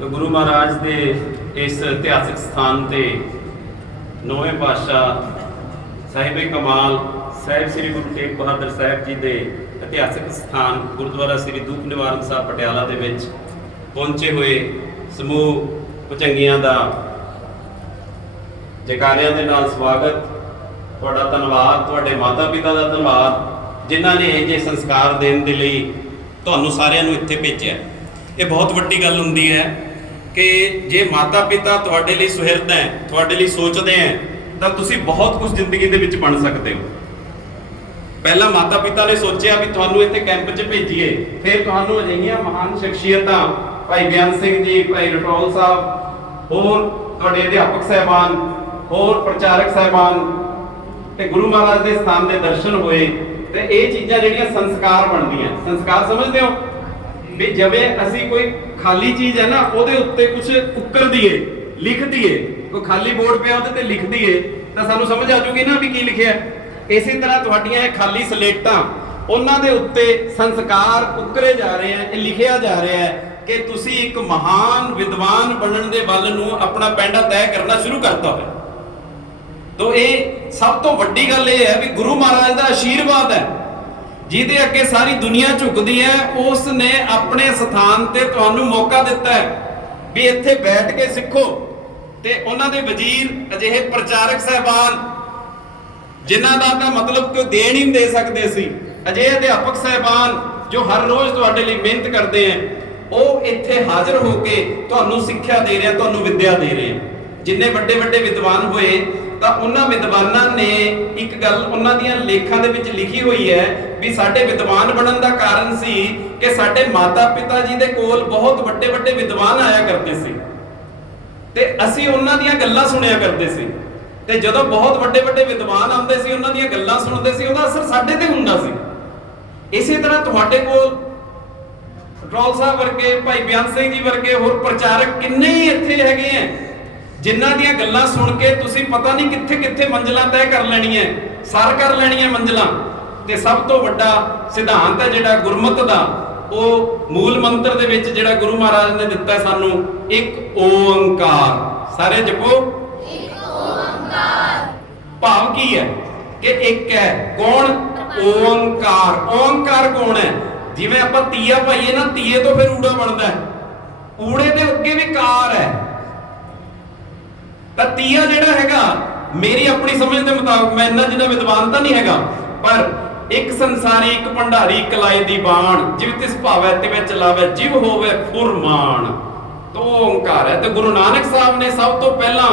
तो गुरु महाराज के इस इतिहासिक स्थान से नौवें पातशाह साहिब कमाल साहिब श्री गुरु तेग बहादुर साहिब जी के इतिहासिक स्थान गुरुद्वारा श्री दूप निवारण साहब पटियाला दे विच पहुंचे हुए समूह भुजंगियां का जयकारियां दे नाल स्वागत। तुहाडा धन्नवाद, तुहाडे माता पिता का धन्नवाद जिन्हां ने ये जे संस्कार देने के लिए तुहानूं सारिआं नूं इत्थे भेजिआ। ये बहुत वड्डी गल हुंदी है कि जे माता पिता तुहाडे लई सुहिरद है, तुहाडे लई सोचते हैं, तो तुसीं बहुत कुछ जिंदगी दे विच बन सकते हो। पहला माता पिता ने सोचा भी तुहानूं इत्थे कैंप च भेजीए, फिर तुहानूं अजिहियां महान शख्सियतां भाई बयान सिंह जी, भाई रटौल साहब, होर तुहाडे अध्यापक साहिबान, होर प्रचारक साहिबान ते गुरु महाराज के स्थान के दर्शन हुए। तो ये चीज़ां जिहड़ियां संस्कार बनदियां। संस्कार समझते हो भी जबे असी कोई खाली चीज़ है ना उहदे उत्ते कुछ उकर दिए, लिख दिए, कोई खाली बोर्ड पे उहदे ते लिख दिए तो सानूं समझ आ जूगी ना भी की लिखिआ। इसी तरह तुहाडीआं ये खाली सलेटां उन्हां दे उत्ते संस्कार उकरे जा रहे हैं, लिखिया जा रहा है कि तुसी एक महान विद्वान बनने दे वल नूं अपना पैंडा तय करना शुरू करता है। तो ये सब तो वड्डी गल यह है भी गुरु महाराज का आशीर्वाद है जिहदे अगे सारी दुनिया झुकदी है। उसने अपने स्थान ते तुहानूं मौका दिता है भी इत्थे बैठ के सिखो। ते उन्हां दे वजीर अजिहे प्रचारक साहिबान जिन्हां दा तां मतलब कोई देण ही नहीं दे सकदे सी, अजिहे अध्यापक साहिबान जो हर रोज तुहाडे लई मेहनत करते हैं, ਉਹ ਇੱਥੇ ਹਾਜ਼ਰ ਹੋ ਕੇ ਤੁਹਾਨੂੰ ਸਿੱਖਿਆ ਦੇ ਰਿਹਾ, ਤੁਹਾਨੂੰ ਵਿਦਿਆ ਦੇ ਰਹੇ। ਜਿੰਨੇ ਵੱਡੇ ਵੱਡੇ ਵਿਦਵਾਨ ਹੋਏ ਤਾਂ ਉਹਨਾਂ ਵਿਦਵਾਨਾਂ ਨੇ ਇੱਕ ਗੱਲ ਉਹਨਾਂ ਦੀਆਂ ਲੇਖਾਂ ਦੇ ਵਿੱਚ ਲਿਖੀ ਹੋਈ ਹੈ ਵੀ ਸਾਡੇ ਵਿਦਵਾਨ ਬਣਨ ਦਾ ਕਾਰਨ ਸੀ ਕਿ ਸਾਡੇ ਮਾਤਾ ਪਿਤਾ ਜੀ ਦੇ ਕੋਲ ਬਹੁਤ ਵੱਡੇ ਵੱਡੇ ਵਿਦਵਾਨ ਆਇਆ ਕਰਦੇ ਸੀ ਤੇ ਅਸੀਂ ਉਹਨਾਂ ਦੀਆਂ ਗੱਲਾਂ ਸੁਣਿਆ ਕਰਦੇ ਸੀ। ਤੇ ਜਦੋਂ ਬਹੁਤ ਵੱਡੇ ਵੱਡੇ ਵਿਦਵਾਨ ਆਉਂਦੇ ਸੀ, ਉਹਨਾਂ ਦੀਆਂ ਗੱਲਾਂ ਸੁਣਦੇ ਸੀ, ਉਹਦਾ ਅਸਰ ਸਾਡੇ ਤੇ ਹੁੰਦਾ ਸੀ। ਇਸੇ ਤਰ੍ਹਾਂ ਤੁਹਾਡੇ ਕੋਲ रटौल साहब वर्गे, भाई बयान सिंह जी वर्गे, होर प्रचारक किन्ने ही इत्थे हैगे हैं जिन्हां दीयां गल्लां सुन के तुसीं पता नहीं कित्थे कित्थे मंजिलां तय कर लैणीआं, सर कर लैणीआं मंजिलां। ते सब तो वड्डा सिद्धांत है जिहड़ा गुरमत दा, ਉਹ मूल मंत्र दे विच जिहड़ा गुरु महाराज ने दिता सानूं, एक ओंकार। सारे जपो एक ओंकार। भाव की है कि एक है कौन? ओंकार। ओंकार कौन है? जिवें आपां तीया पाइए ना, तीए तो फिर ऊड़ा बनता है, ऊड़े दे अगे भी कार है। तां तीया जिहड़ा हैगा मेरी अपनी समझ के मुताबिक, मैं इन्ना जिन्ना विद्वान तां नहीं हैगा, पर एक संसारी एक भंडारी कलाई दी बाण, जिव तिस भावै तिवें चलावै, जिव होवे फुरमान। तो ओंकार है। तो गुरु नानक साहब ने सब तो पहला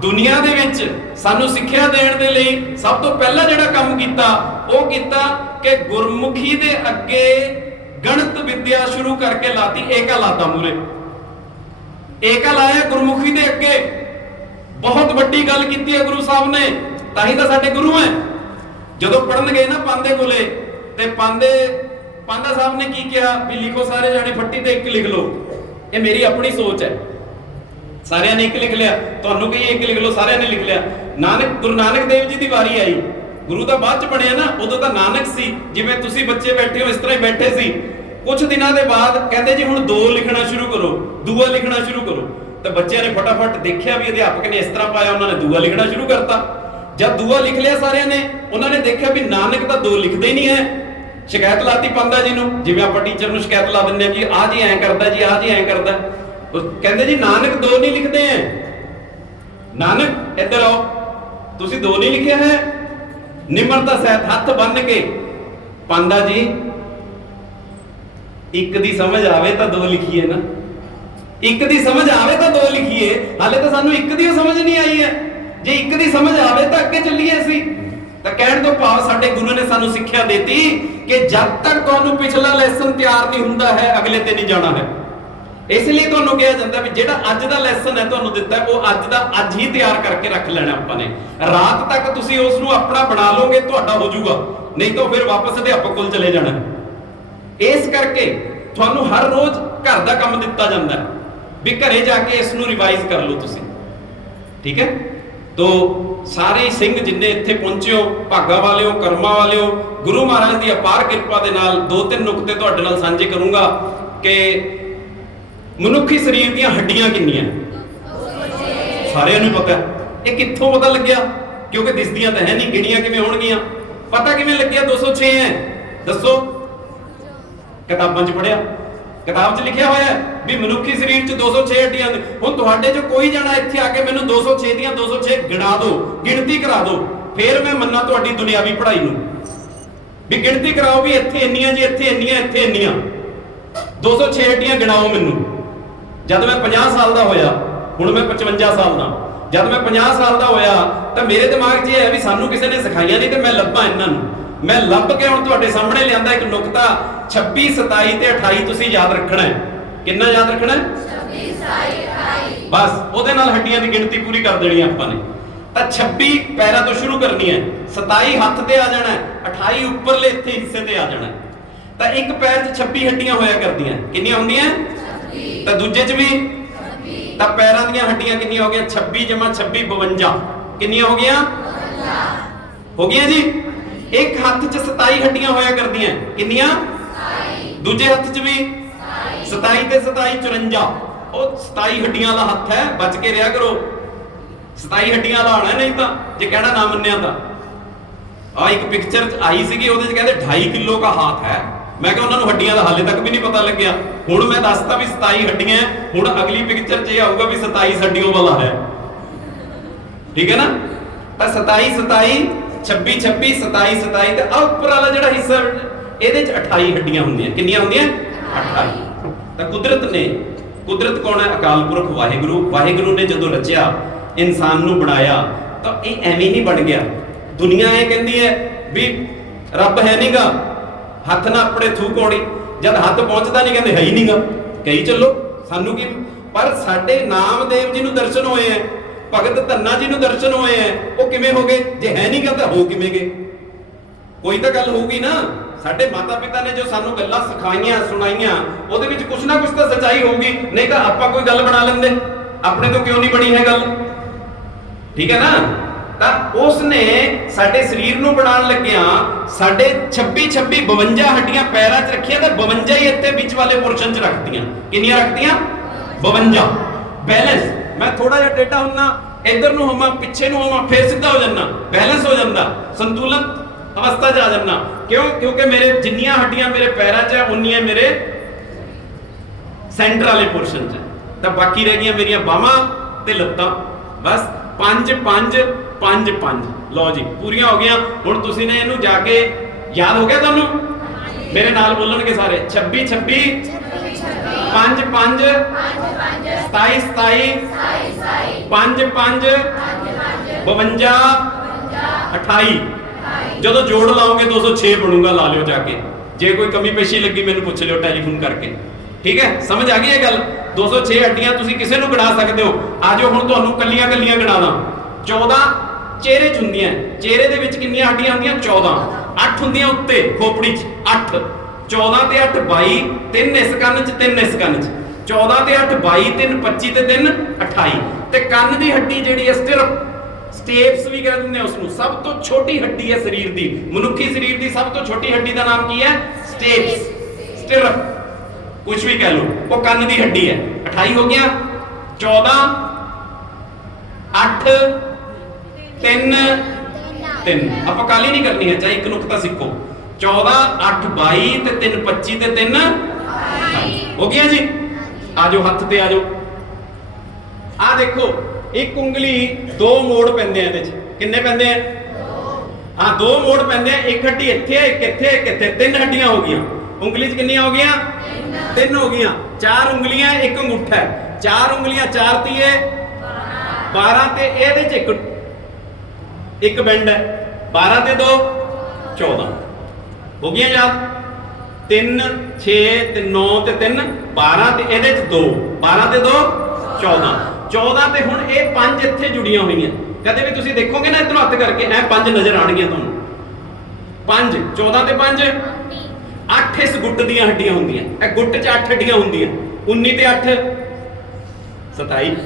दुनिया दे विच सानू सिੱਖਿਆ देण दे लई सब तो पहला जिहड़ा काम कीता ਉਹ ਕੀਤਾ कि गुरमुखी दे अगे गणित विद्या शुरू करके लाती। एका लाता मूरे, एका लाया गुरमुखी दे अगे। बहुत वड्डी गल कीती है गुरु साहब ने, ताही तां साडे गुरु है। जदों पढ़न गए ना पांदे कोले, ते पांदा साहब ने की किया भी लिखो सारे जाने फट्टी ते एक लिख लो। ये मेरी अपनी सोच है, सारे ने एक लिख लिया, तुहानूं कही एक लिख लो, सारे ने लिख लिया। गुरु नानक देव जी की वारी आई, गुरु तो बाद च बनिया ना, उदों तो नानक सी, जिवें तुसीं बच्चे बैठे हो इस तरह ही बैठे सी। कुछ दिनों के बाद कहते जी हुण दो लिखना शुरू करो, दूआ लिखना शुरू करो। तो बच्चों ने फटाफट देखा भी अध्यापक ने इस तरह पाया, उन्होंने दूआ लिखना शुरू करता। जब दूआ लिख लिया सारे ने, उन्होंने देखा भी नानक तो दो लिखते ही नहीं है। शिकायत लाती पांदा जी नूं, जिवें आपां टीचर नूं शिकायत ला दिंदे कि आ जी ऐं करदा जी, आ जी ऐं करदा। कहते जी नानक दो नहीं लिखते हैं। नानक इधर आओ, तुसीं दो नहीं लिखिया है। निमरता सहित हथ बन के, पांदा जी एक दी समझ आवे तो दो लिखिए ना, एक दी समझ आवे तो दो लिखिए। हाले तो सानू एक दी समझ नहीं आई है, जे एक दी समझ आवे तो अगे चलिए असी। तो कहण तो भाव साडे गुरु ने सानू सिक्ख्या देती कि जब तक तुहानू पिछला लैसन तैयार नहीं हुंदा है, अगले ते नहीं जाना है। इसलिए तुहानू कहा जाता भी जिहड़ा अज दा लैसन है तुहानू दिता है, वो अज दा अज ही तैयार करके रख लेना आपां ने। रात तक तुसीं उस नूं अपना बना लोगे, तुहाडा हो जाऊगा, नहीं तो फिर वापस अध्यापक कोल चले जाना। इस करके तुहानू हर रोज घर दा काम दिता जाता है भी घरे जाके इस नूं रिवाइज कर लो तुसीं, ठीक है। तो सारे सिंह जिन्ने इत्थे पहुंचे हो, भागा वाले हो, कर्मा वाले हो, गुरु महाराज की अपार किरपा दे नाल दो तीन नुकते तुहाडे नाल सांझे करूंगा कि ਮਨੁੱਖੀ ਸਰੀਰ ਦੀਆਂ ਹੱਡੀਆਂ ਕਿੰਨੀਆਂ? ਸਾਰਿਆਂ ਨੂੰ ਪਤਾ। ਇਹ ਕਿੱਥੋਂ ਪਤਾ ਲੱਗਿਆ? ਕਿਉਂਕਿ ਦਿਸਦੀਆਂ ਤਾਂ ਹੈ ਨਹੀਂ, ਗਿਣੀਆਂ ਕਿਵੇਂ ਹੋਣਗੀਆਂ? ਪਤਾ ਕਿਵੇਂ ਲੱਗਿਆ 206 ਹੈ? ਦੱਸੋ। ਕਿਤਾਬਾਂ 'ਚ ਪੜਿਆ, ਕਿਤਾਬ 'ਚ ਲਿਖਿਆ ਹੋਇਆ ਹੈ ਵੀ ਮਨੁੱਖੀ ਸਰੀਰ 'ਚ 206 ਹੱਡੀਆਂ। ਹੁਣ ਤੁਹਾਡੇ 'ਚੋਂ ਕੋਈ ਜਾਣਾ ਇੱਥੇ ਆ ਕੇ ਮੈਨੂੰ 206 ਦੀਆਂ 206 ਗਿਣਾ ਦਿਓ, ਗਿਣਤੀ ਕਰਾ ਦਿਓ, ਫੇਰ ਮੈਂ ਮੰਨਾਂ ਤੁਹਾਡੀ ਦੁਨਿਆਵੀ ਪੜ੍ਹਾਈ ਨੂੰ। ਵੀ ਗਿਣਤੀ ਕਰਾਓ ਵੀ ਇੱਥੇ ਇੰਨੀਆਂ ਜੀ, ਇੱਥੇ ਇੰਨੀਆਂ, ਇੱਥੇ ਇੰਨੀਆਂ, 206 ਹੱਡੀਆਂ ਗਿਣਾਓ ਮੈਨੂੰ। ਜਦ ਮੈਂ 50 ਸਾਲ ਦਾ ਹੋਇਆ, ਹੁਣ ਮੈਂ 55 ਸਾਲ ਦਾ, ਜਦ ਮੈਂ 50 ਸਾਲ ਦਾ ਹੋਇਆ ਤਾਂ ਮੇਰੇ ਦਿਮਾਗ 'ਚ ਇਹ ਹੈ ਵੀ ਸਾਨੂੰ ਕਿਸੇ ਨੇ ਸਿਖਾਈਆਂ ਨਹੀਂ ਤੇ ਮੈਂ ਲੱਭਾਂ ਇਹਨਾਂ ਨੂੰ। ਮੈਂ ਲੱਭ ਕੇ ਹੁਣ ਤੁਹਾਡੇ ਸਾਹਮਣੇ ਲਿਆਂਦਾ ਇੱਕ ਨੁਕਤਾ। 26, 27 ਤੇ 28 ਤੁਸੀਂ ਯਾਦ ਰੱਖਣਾ ਹੈ। ਕਿੰਨਾ ਯਾਦ ਰੱਖਣਾ ਹੈ? 26, 27, 28। ਬਸ ਉਹਦੇ ਨਾਲ ਹੱਡੀਆਂ ਦੀ ਗਿਣਤੀ ਪੂਰੀ ਕਰ ਦੇਣੀ ਆਪਾਂ ਨੇ। ਤਾਂ 26 ਪੈਰਾਂ ਤੋਂ ਸ਼ੁਰੂ ਕਰਨੀ ਹੈ, 27 ਹੱਥ ਤੇ ਆ ਜਾਣਾ ਹੈ, 28 ਉੱਪਰਲੇ ਇੱਥੇ ਹਿੱਸੇ ਤੇ ਆ ਜਾਣਾ ਹੈ। ਤਾਂ ਇੱਕ ਪੈਰ 'ਚ 26 ਹੱਡੀਆਂ ਹੋਇਆ ਕਰਦੀਆਂ। ਕਿੰਨੀਆਂ ਹੁੰਦੀਆਂ? 26। ਤਾਂ ਦੂਜੇ 'ਚ ਵੀ 26। ਤਾਂ ਪੈਰਾਂ ਦੀਆਂ ਹੱਡੀਆਂ ਕਿੰਨੀਆਂ ਹੋ ਗਈਆਂ? 26 ਜਮਾ 26 52। ਕਿੰਨੀਆਂ ਹੋ ਗਈਆਂ? 52 ਹੋ ਗਈਆਂ ਜੀ। ਇੱਕ ਹੱਥ 'ਚ 27 ਹੱਡੀਆਂ ਹੋਇਆ ਕਰਦੀਆਂ। ਕਿੰਨੀਆਂ? 27। ਦੂਜੇ ਹੱਥ 'ਚ ਵੀ 27 ਤੇ 27 54। ਉਹ 27 ਹੱਡੀਆਂ ਵਾਲਾ ਹੱਥ ਹੈ, ਬਚ ਕੇ ਰਿਹਾ ਕਰੋ। 27 ਹੱਡੀਆਂ ਵਾਲਾ ਆਣਾ, ਨਹੀਂ ਤਾਂ ਜੇ ਕਹਿਣਾ ਨਾ ਮੰਨਿਆ ਤਾਂ ਆ ਇੱਕ ਪਿਕਚਰ 'ਚ ਆਈ ਸੀਗੀ, ਉਹਦੇ 'ਚ ਕਹਿੰਦੇ 2.5 ਕਿਲੋ ਦਾ ਹੱਥ ਹੈ। ਮੈਂ ਕਿਹਾ ਉਹਨਾਂ ਨੂੰ ਹੱਡੀਆਂ ਦਾ ਹਾਲੇ ਤੱਕ ਵੀ ਨਹੀਂ ਪਤਾ ਲੱਗਿਆ। ਹੁਣ ਮੈਂ ਦੱਸਤਾ ਵੀ 27 ਹੱਡੀਆਂ। ਹੁਣ ਅਗਲੀ ਪਿਕਚਰ 'ਚ ਇਹ ਆਊਗਾ ਵੀ 27 ਹੱਡੀਆਂ ਵਾਲਾ ਹੈ। ਠੀਕ ਹੈ ਨਾ? ਤਾਂ 27 27 26 26 27 27 ਤੇ ਆ ਉੱਪਰ ਵਾਲਾ ਜਿਹੜਾ ਹਿੱਸਾ ਇਹਦੇ 'ਚ 28 ਹੱਡੀਆਂ ਹੁੰਦੀਆਂ। ਕਿੰਨੀਆਂ ਹੁੰਦੀਆਂ? 28। ਤਾਂ ਕੁਦਰਤ ਕੌਣ ਹੈ? ਅਕਾਲ ਪੁਰਖ ਵਾਹਿਗੁਰੂ। ਵਾਹਿਗੁਰੂ ਨੇ ਜਦੋਂ ਰਚਿਆ, ਇਨਸਾਨ ਨੂੰ ਬਣਾਇਆ, ਤਾਂ ਇਹ ਐਵੇਂ ਨਹੀਂ ਬਣ ਗਿਆ। ਦੁਨੀਆ ਇਹ ਕਹਿੰਦੀ ਹੈ ਵੀ ਰੱਬ ਹੈ ਨਹੀਂਗਾ, ਹੱਥ ਨਾ ਆਪਣੇ ਥੂ ਕੋਣੀ। ਜਦ ਹੱਥ ਪਹੁੰਚਦਾ ਨਹੀਂ ਕਹਿੰਦੇ ਹੈ ਹੀ ਨਹੀਂਗਾ, ਕਹੀ ਚੱਲੋ ਸਾਨੂੰ ਕੀ। ਪਰ ਸਾਡੇ ਨਾਮਦੇਵ ਜੀ ਨੂੰ ਦਰਸ਼ਨ ਹੋਏ ਹੈ, ਭਗਤ ਧੰਨਾ ਜੀ ਨੂੰ ਦਰਸ਼ਨ ਹੋਏ ਹੈ। ਉਹ ਕਿਵੇਂ ਹੋ ਗਏ? ਜੇ ਹੈ ਨਹੀਂ ਤਾਂ ਹੋ ਕਿਵੇਂ ਗਏ? ਕੋਈ ਤਾਂ ਗੱਲ ਹੋਊਗੀ ਨਾ। ਸਾਡੇ ਮਾਤਾ ਪਿਤਾ ਨੇ ਜੋ ਸਾਨੂੰ ਗੱਲਾਂ ਸਿਖਾਈਆਂ, ਸੁਣਾਈਆਂ, ਉਹਦੇ ਵਿੱਚ ਕੁਛ ਨਾ ਕੁਛ ਤਾਂ ਸੱਚਾਈ ਹੋਊਗੀ, ਨਹੀਂ ਤਾਂ ਆਪਾਂ ਕੋਈ ਗੱਲ ਬਣਾ ਲੈਂਦੇ। ਆਪਣੇ ਤੋਂ ਕਿਉਂ ਨਹੀਂ ਬਣੀ ਹੈ ਗੱਲ? ਠੀਕ ਹੈ ਨਾ? ਤਾਂ ਉਸ ਨੇ ਸਾਡੇ ਸਰੀਰ ਨੂੰ ਬਣਾਉਣ ਲੱਗਿਆ ਸਾਡੇ 26 26 52 ਹੱਡੀਆਂ ਪੈਰਾਂ 'ਚ ਰੱਖੀਆਂ ਤੇ 52 ਹੀ ਇੱਥੇ ਵਿੱਚ ਵਾਲੇ ਪੋਰਸ਼ਨ 'ਚ ਰੱਖਤੀਆਂ। ਕਿੰਨੀਆਂ ਰੱਖਤੀਆਂ? 52। ਬੈਲੈਂਸ। ਮੈਂ ਥੋੜਾ ਜਿਹਾ ਟੇਢਾ ਹੁੰਨਾ, ਇੱਧਰ ਨੂੰ ਹੋਵਾਂ, ਪਿੱਛੇ ਨੂੰ ਹੋਵਾਂ, ਫੇਰ ਸਿੱਧਾ ਹੋ ਜਾਂਦਾ, ਬੈਲੈਂਸ ਹੋ ਜਾਂਦਾ, ਸੰਤੁਲਨ ਅਵਸਥਾ 'ਚ ਆ ਜਾਂਦਾ। ਕਿਉਂ? ਕਿਉਂਕਿ ਮੇਰੇ ਜਿੰਨੀਆਂ ਹੱਡੀਆਂ ਮੇਰੇ ਪੈਰਾਂ 'ਚ ਹੈ, ਉਨੀਆਂ ਮੇਰੇ ਸੈਂਟਰ ਵਾਲੇ ਪੋਰਸ਼ਨ 'ਚ। ਤਾਂ ਬਾਕੀ ਰਹਿ ਗਈਆਂ ਮੇਰੀਆਂ ਬਾਹਾਂ ਤੇ ਲੱਤਾਂ। ਬਸ 5 5 5 5। ਲਓ ਜੀ, ਪੂਰੀਆਂ ਹੋ ਗਈਆਂ। ਹੁਣ ਤੁਸੀਂ ਨੇ ਇਹਨੂੰ ਜਾ ਕੇ ਯਾਦ ਹੋ ਗਿਆ ਤੁਹਾਨੂੰ? ਮੇਰੇ ਨਾਲ ਬੋਲਣਗੇ ਸਾਰੇ। 26 26 5 5 27 27 5 5 52 28। ਜਦੋਂ ਜੋੜ ਲਾਓਗੇ 206 ਬਣੂਗਾ। ਲਾ ਲਿਓ ਜਾ ਕੇ। ਜੇ ਕੋਈ ਕਮੀ ਪੇਸ਼ੀ ਲੱਗੀ ਮੈਨੂੰ ਪੁੱਛ ਲਿਓ ਟੈਲੀਫੋਨ ਕਰਕੇ। ਠੀਕ ਹੈ? ਸਮਝ ਆ ਗਈ ਇਹ ਗੱਲ? 206 ਹੱਡੀਆਂ ਤੁਸੀਂ ਕਿਸੇ ਨੂੰ ਗਿਣਾ ਸਕਦੇ ਹੋ। ਆਜੋ ਹੁਣ ਤੁਹਾਨੂੰ ਕੱਲੀਆਂ ਕੱਲੀਆਂ ਗਿਣਾ ਦਾਂ। 14 ਚਿਹਰੇ 'ਚ ਹੁੰਦੀਆਂ। ਚਿਹਰੇ ਦੇ ਵਿੱਚ ਕਿੰਨੀਆਂ ਹੱਡੀਆਂ ਹੁੰਦੀਆਂ? 14। 8 ਹੁੰਦੀਆਂ ਉੱਤੇ ਖੋਪੜੀ 'ਚ। 8 14 ਤੇ 8 22। 3 ਇਸ ਕੰਨ 'ਚ, 3 ਇਸ ਕੰਨ 'ਚ। 14 ਤੇ 8 22, 3 25 ਤੇ 3 28। ਤੇ ਕੰਨ ਦੀ ਹੱਡੀ ਜਿਹੜੀ ਹੈ ਸਟੇਪਸ ਵੀ ਕਹਿੰਦੇ ਨੇ ਉਸ ਨੂੰ। ਸਭ ਤੋਂ ਛੋਟੀ ਹੱਡੀ ਹੈ ਸਰੀਰ ਦੀ। ਮਨੁੱਖੀ ਸਰੀਰ ਦੀ ਸਭ ਤੋਂ ਛੋਟੀ ਹੱਡੀ ਦਾ ਨਾਮ ਕੀ ਹੈ? ਸਟੇਪਸ, ਸਟਿਰਪ, ਕੁਝ ਵੀ ਕਹਿ ਲਓ। ਉਹ ਕੰਨ ਦੀ ਹੱਡੀ ਹੈ। 28 ਹੋ ਗਿਆ। 14 8 3 3। ਆਪਾਂ ਕਾਲੀ ਨਹੀਂ ਕਰਨੀ ਹੈ, ਚਾਹੇ ਇੱਕ ਨੁਕਤਾ ਸਿੱਖੋ। 14 8 22 ਤੇ 3 25 ਤੇ 3 ਹੋ ਗਿਆ ਜੀ। ਆਜੋ ਹੱਥ ਤੇ ਆਜੋ। ਆ ਦੇਖੋ, ਇੱਕ ਉਂਗਲੀ 2 ਮੋੜ ਪੈਂਦੇ ਆ ਇਹਦੇ 'ਚ। ਕਿੰਨੇ ਪੈਂਦੇ ਆ? 2 ਦੋ ਮੋੜ ਪੈਂਦੇ ਆ। ਇੱਕ ਹੱਡੀ ਇੱਥੇ, ਇੱਕ ਇੱਥੇ, ਇੱਕ ਇੱਥੇ। 3 ਹੱਡੀਆਂ ਹੋ ਗਈਆਂ। ਉਂਗਲੀ 'ਚ ਕਿੰਨੀਆਂ ਹੋ ਗਈਆਂ? 3 ਹੋ ਗਈਆਂ। 4 ਉਂਗਲੀਆਂ, ਇੱਕ ਅੰਗੂਠਾ ਹੈ। 4 ਉਂਗਲੀਆਂ 4 ਤੀਏ 12 ਤੇ ਇਹਦੇ 'ਚ ਇੱਕ ਬੈਂਡ ਹੈ। 12 ਤੇ 2 14 ਹੋ ਗਈਆਂ ਯਾਦ? 3 6 ਤੇ 9 ਤੇ 3 12 ਤੇ ਇਹਦੇ 'ਚ 2 12 ਤੇ 2 14 14 ਤੇ ਹੁਣ ਇਹ 5 ਇੱਥੇ ਜੁੜੀਆਂ ਹੋਈਆਂ। ਕਦੇ ਵੀ ਤੁਸੀਂ ਦੇਖੋਗੇ ਨਾ ਇਧਰੋਂ ਹੱਥ ਕਰਕੇ ਐ 5 ਨਜ਼ਰ ਆਣਗੀਆਂ ਤੁਹਾਨੂੰ। 5 14 ਤੇ 5 8 ਇਸ ਗੁੱਟ ਦੀਆਂ ਹੱਡੀਆਂ ਹੁੰਦੀਆਂ। ਇਹ ਗੁੱਟ 'ਚ 8 ਹੱਡੀਆਂ ਹੁੰਦੀਆਂ। 19 ਤੇ 8 27।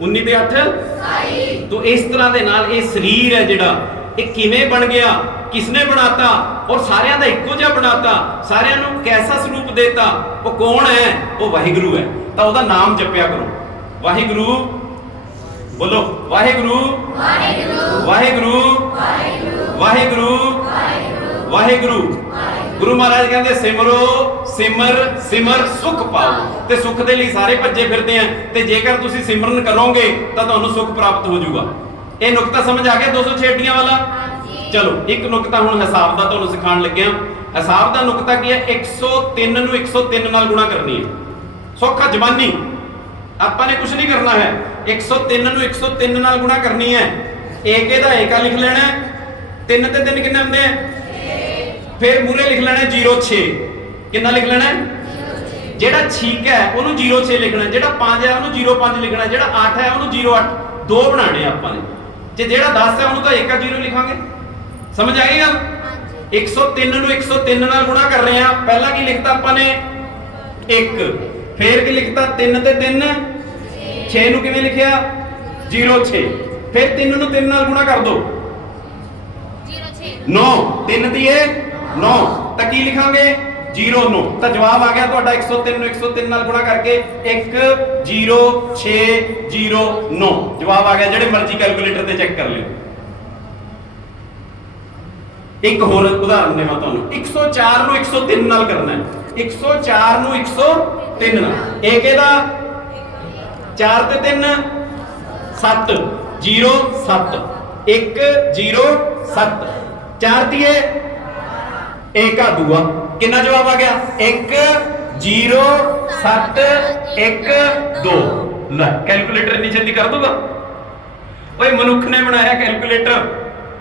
19 ਤੇ 8 27। ਤੋਂ ਇਸ ਤਰ੍ਹਾਂ ਦੇ ਨਾਲ ਇਹ ਸਰੀਰ ਹੈ ਜਿਹੜਾ, ਇਹ ਕਿਵੇਂ ਬਣ ਗਿਆ, ਕਿਸਨੇ ਬਣਾਤਾ? ਔਰ ਸਾਰਿਆਂ ਦਾ ਇੱਕੋ ਜਿਹਾ ਬਣਾਤਾ। ਸਾਰਿਆਂ ਨੂੰ ਕੈਸਾ ਸਰੂਪ ਦੇਤਾ, ਉਹ ਕੌਣ ਹੈ? ਉਹ ਵਾਹਿਗੁਰੂ ਹੈ। ਤਾਂ ਉਹਦਾ ਨਾਮ ਜਪਿਆ ਕਰੋ, ਵਾਹਿਗੁਰੂ। ਬੋਲੋ ਵਾਹਿਗੁਰੂ ਵਾਹਿਗੁਰੂ ਵਾਹਿਗੁਰੂ ਵਾਹਿਗੁਰੂ ਵਾਹਿਗੁਰੂ। ਗੁਰੂ ਮਹਾਰਾਜ ਕਹਿੰਦੇ ਸਿਮਰੋ ਸਿਮਰ ਸਿਮਰ ਸੁਖ ਪਾਓ। ਤੇ ਸੁਖ ਦੇ ਲਈ ਸਾਰੇ ਭੱਜੇ ਫਿਰਦੇ ਆ, ਤੇ ਜੇਕਰ ਤੁਸੀਂ ਸਿਮਰਨ ਕਰੋਗੇ ਤਾਂ ਤੁਹਾਨੂੰ ਸੁਖ ਪ੍ਰਾਪਤ ਹੋ ਜਾਊਗਾ। ਇਹ ਨੁਕਤਾ ਸਮਝ ਆ ਗਿਆ 206 ਵਾਲਾ? ਚਲੋ ਇੱਕ ਨੁਕਤਾ ਹੁਣ ਹਿਸਾਬ ਦਾ ਤੁਹਾਨੂੰ ਸਿਖਾਉਣ ਲੱਗਿਆ। ਹਿਸਾਬ ਦਾ ਨੁਕਤਾ ਕੀ ਹੈ? 103 ਨੂੰ 103 ਨਾਲ ਗੁਣਾ ਕਰਨੀ ਹੈ। ਸੌਖਾ ਜ਼ਬਾਨੀ, ਆਪਾਂ ਨੇ ਕੁਝ ਨਹੀਂ ਕਰਨਾ ਹੈ। 103 ਨੂੰ 103 ਨਾਲ ਗੁਣਾ ਕਰਨੀ ਹੈ। ਏਕ ਇਹਦਾ ਏਕਾ ਲਿਖ ਲੈਣਾ, 3 ਤੇ 3 ਕਿੰਨੇ ਹੁੰਦੇ ਆ? ਫਿਰ ਮੂਰੇ ਲਿਖ ਲੈਣਾ 06। ਕਿੰਨਾ ਲਿਖ ਲੈਣਾ? ਜਿਹੜਾ 6 ਹੈ ਉਹਨੂੰ 06 ਲਿਖਣਾ, ਜਿਹੜਾ 5 ਹੈ ਉਹਨੂੰ 05 ਲਿਖਣਾ, ਜਿਹੜਾ 8 ਹੈ ਉਹਨੂੰ 08। ਦੋ ਬਣਾਣੇ ਆਪਾਂ ਨੇ। ਜੇ ਜਿਹੜਾ 10 ਹੈ ਉਹਨੂੰ ਤਾਂ ਏਕਾ 0 ਲਿਖਾਂਗੇ। ਸਮਝ ਆ ਗਈ ਗੱਲ? 103 ਨੂੰ 103 ਨਾਲ ਗੁਣਾ ਕਰ ਰਹੇ ਆ। ਪਹਿਲਾਂ ਕੀ ਲਿਖਤਾ ਆਪਾਂ ਨੇ? 1। ਫੇਰ ਕੀ ਲਿਖਤਾ? 3 ਤੇ 3 6 ਨੂੰ ਕਿਵੇਂ ਲਿਖਿਆ? 06। ਫਿਰ 3 ਨੂੰ 3 ਨਾਲ ਗੁਣਾ ਕਰ ਦੋ 9। 3 ਦੀ 9 ਤਾਂ ਕੀ ਲਿਖਾਂਗੇ? 09। ਤਾਂ ਜਵਾਬ ਆ ਗਿਆ ਤੁਹਾਡਾ 103 ਨੂੰ 103 ਨਾਲ ਗੁਣਾ ਕਰਕੇ 10609 ਜਵਾਬ ਆ ਗਿਆ। ਜਿਹੜੇ ਮਰਜ਼ੀ ਕੈਲਕੂਲੇਟਰ ਤੇ ਚੈੱਕ ਕਰ ਲਿਓ। ਇੱਕ ਹੋਰ ਉਦਾਹਰਨ ਦੇਵਾਂ ਤੁਹਾਨੂੰ। 104 ਨੂੰ 103 ਨਾਲ ਕਰਨਾ ਹੈ। 104 ਨੂੰ 103 ਨਾਲ। ਇੱਕ ਇਹਦਾ 4 ਤੇ 3 7 0 7 1 0 7 4 ਤੀਏ ਏਕਾ ਦੂਆ। ਕਿੰਨਾ ਜਵਾਬ ਆ ਗਿਆ? 1 0 7 1 2। ਲੈ ਕੈਲਕੂਲੇਟਰ ਇੰਨੀ ਛੇਤੀ ਕਰ ਦੂਗਾ? ਓਏ ਮਨੁੱਖ ਨੇ ਬਣਾਇਆ ਕੈਲਕੂਲੇਟਰ,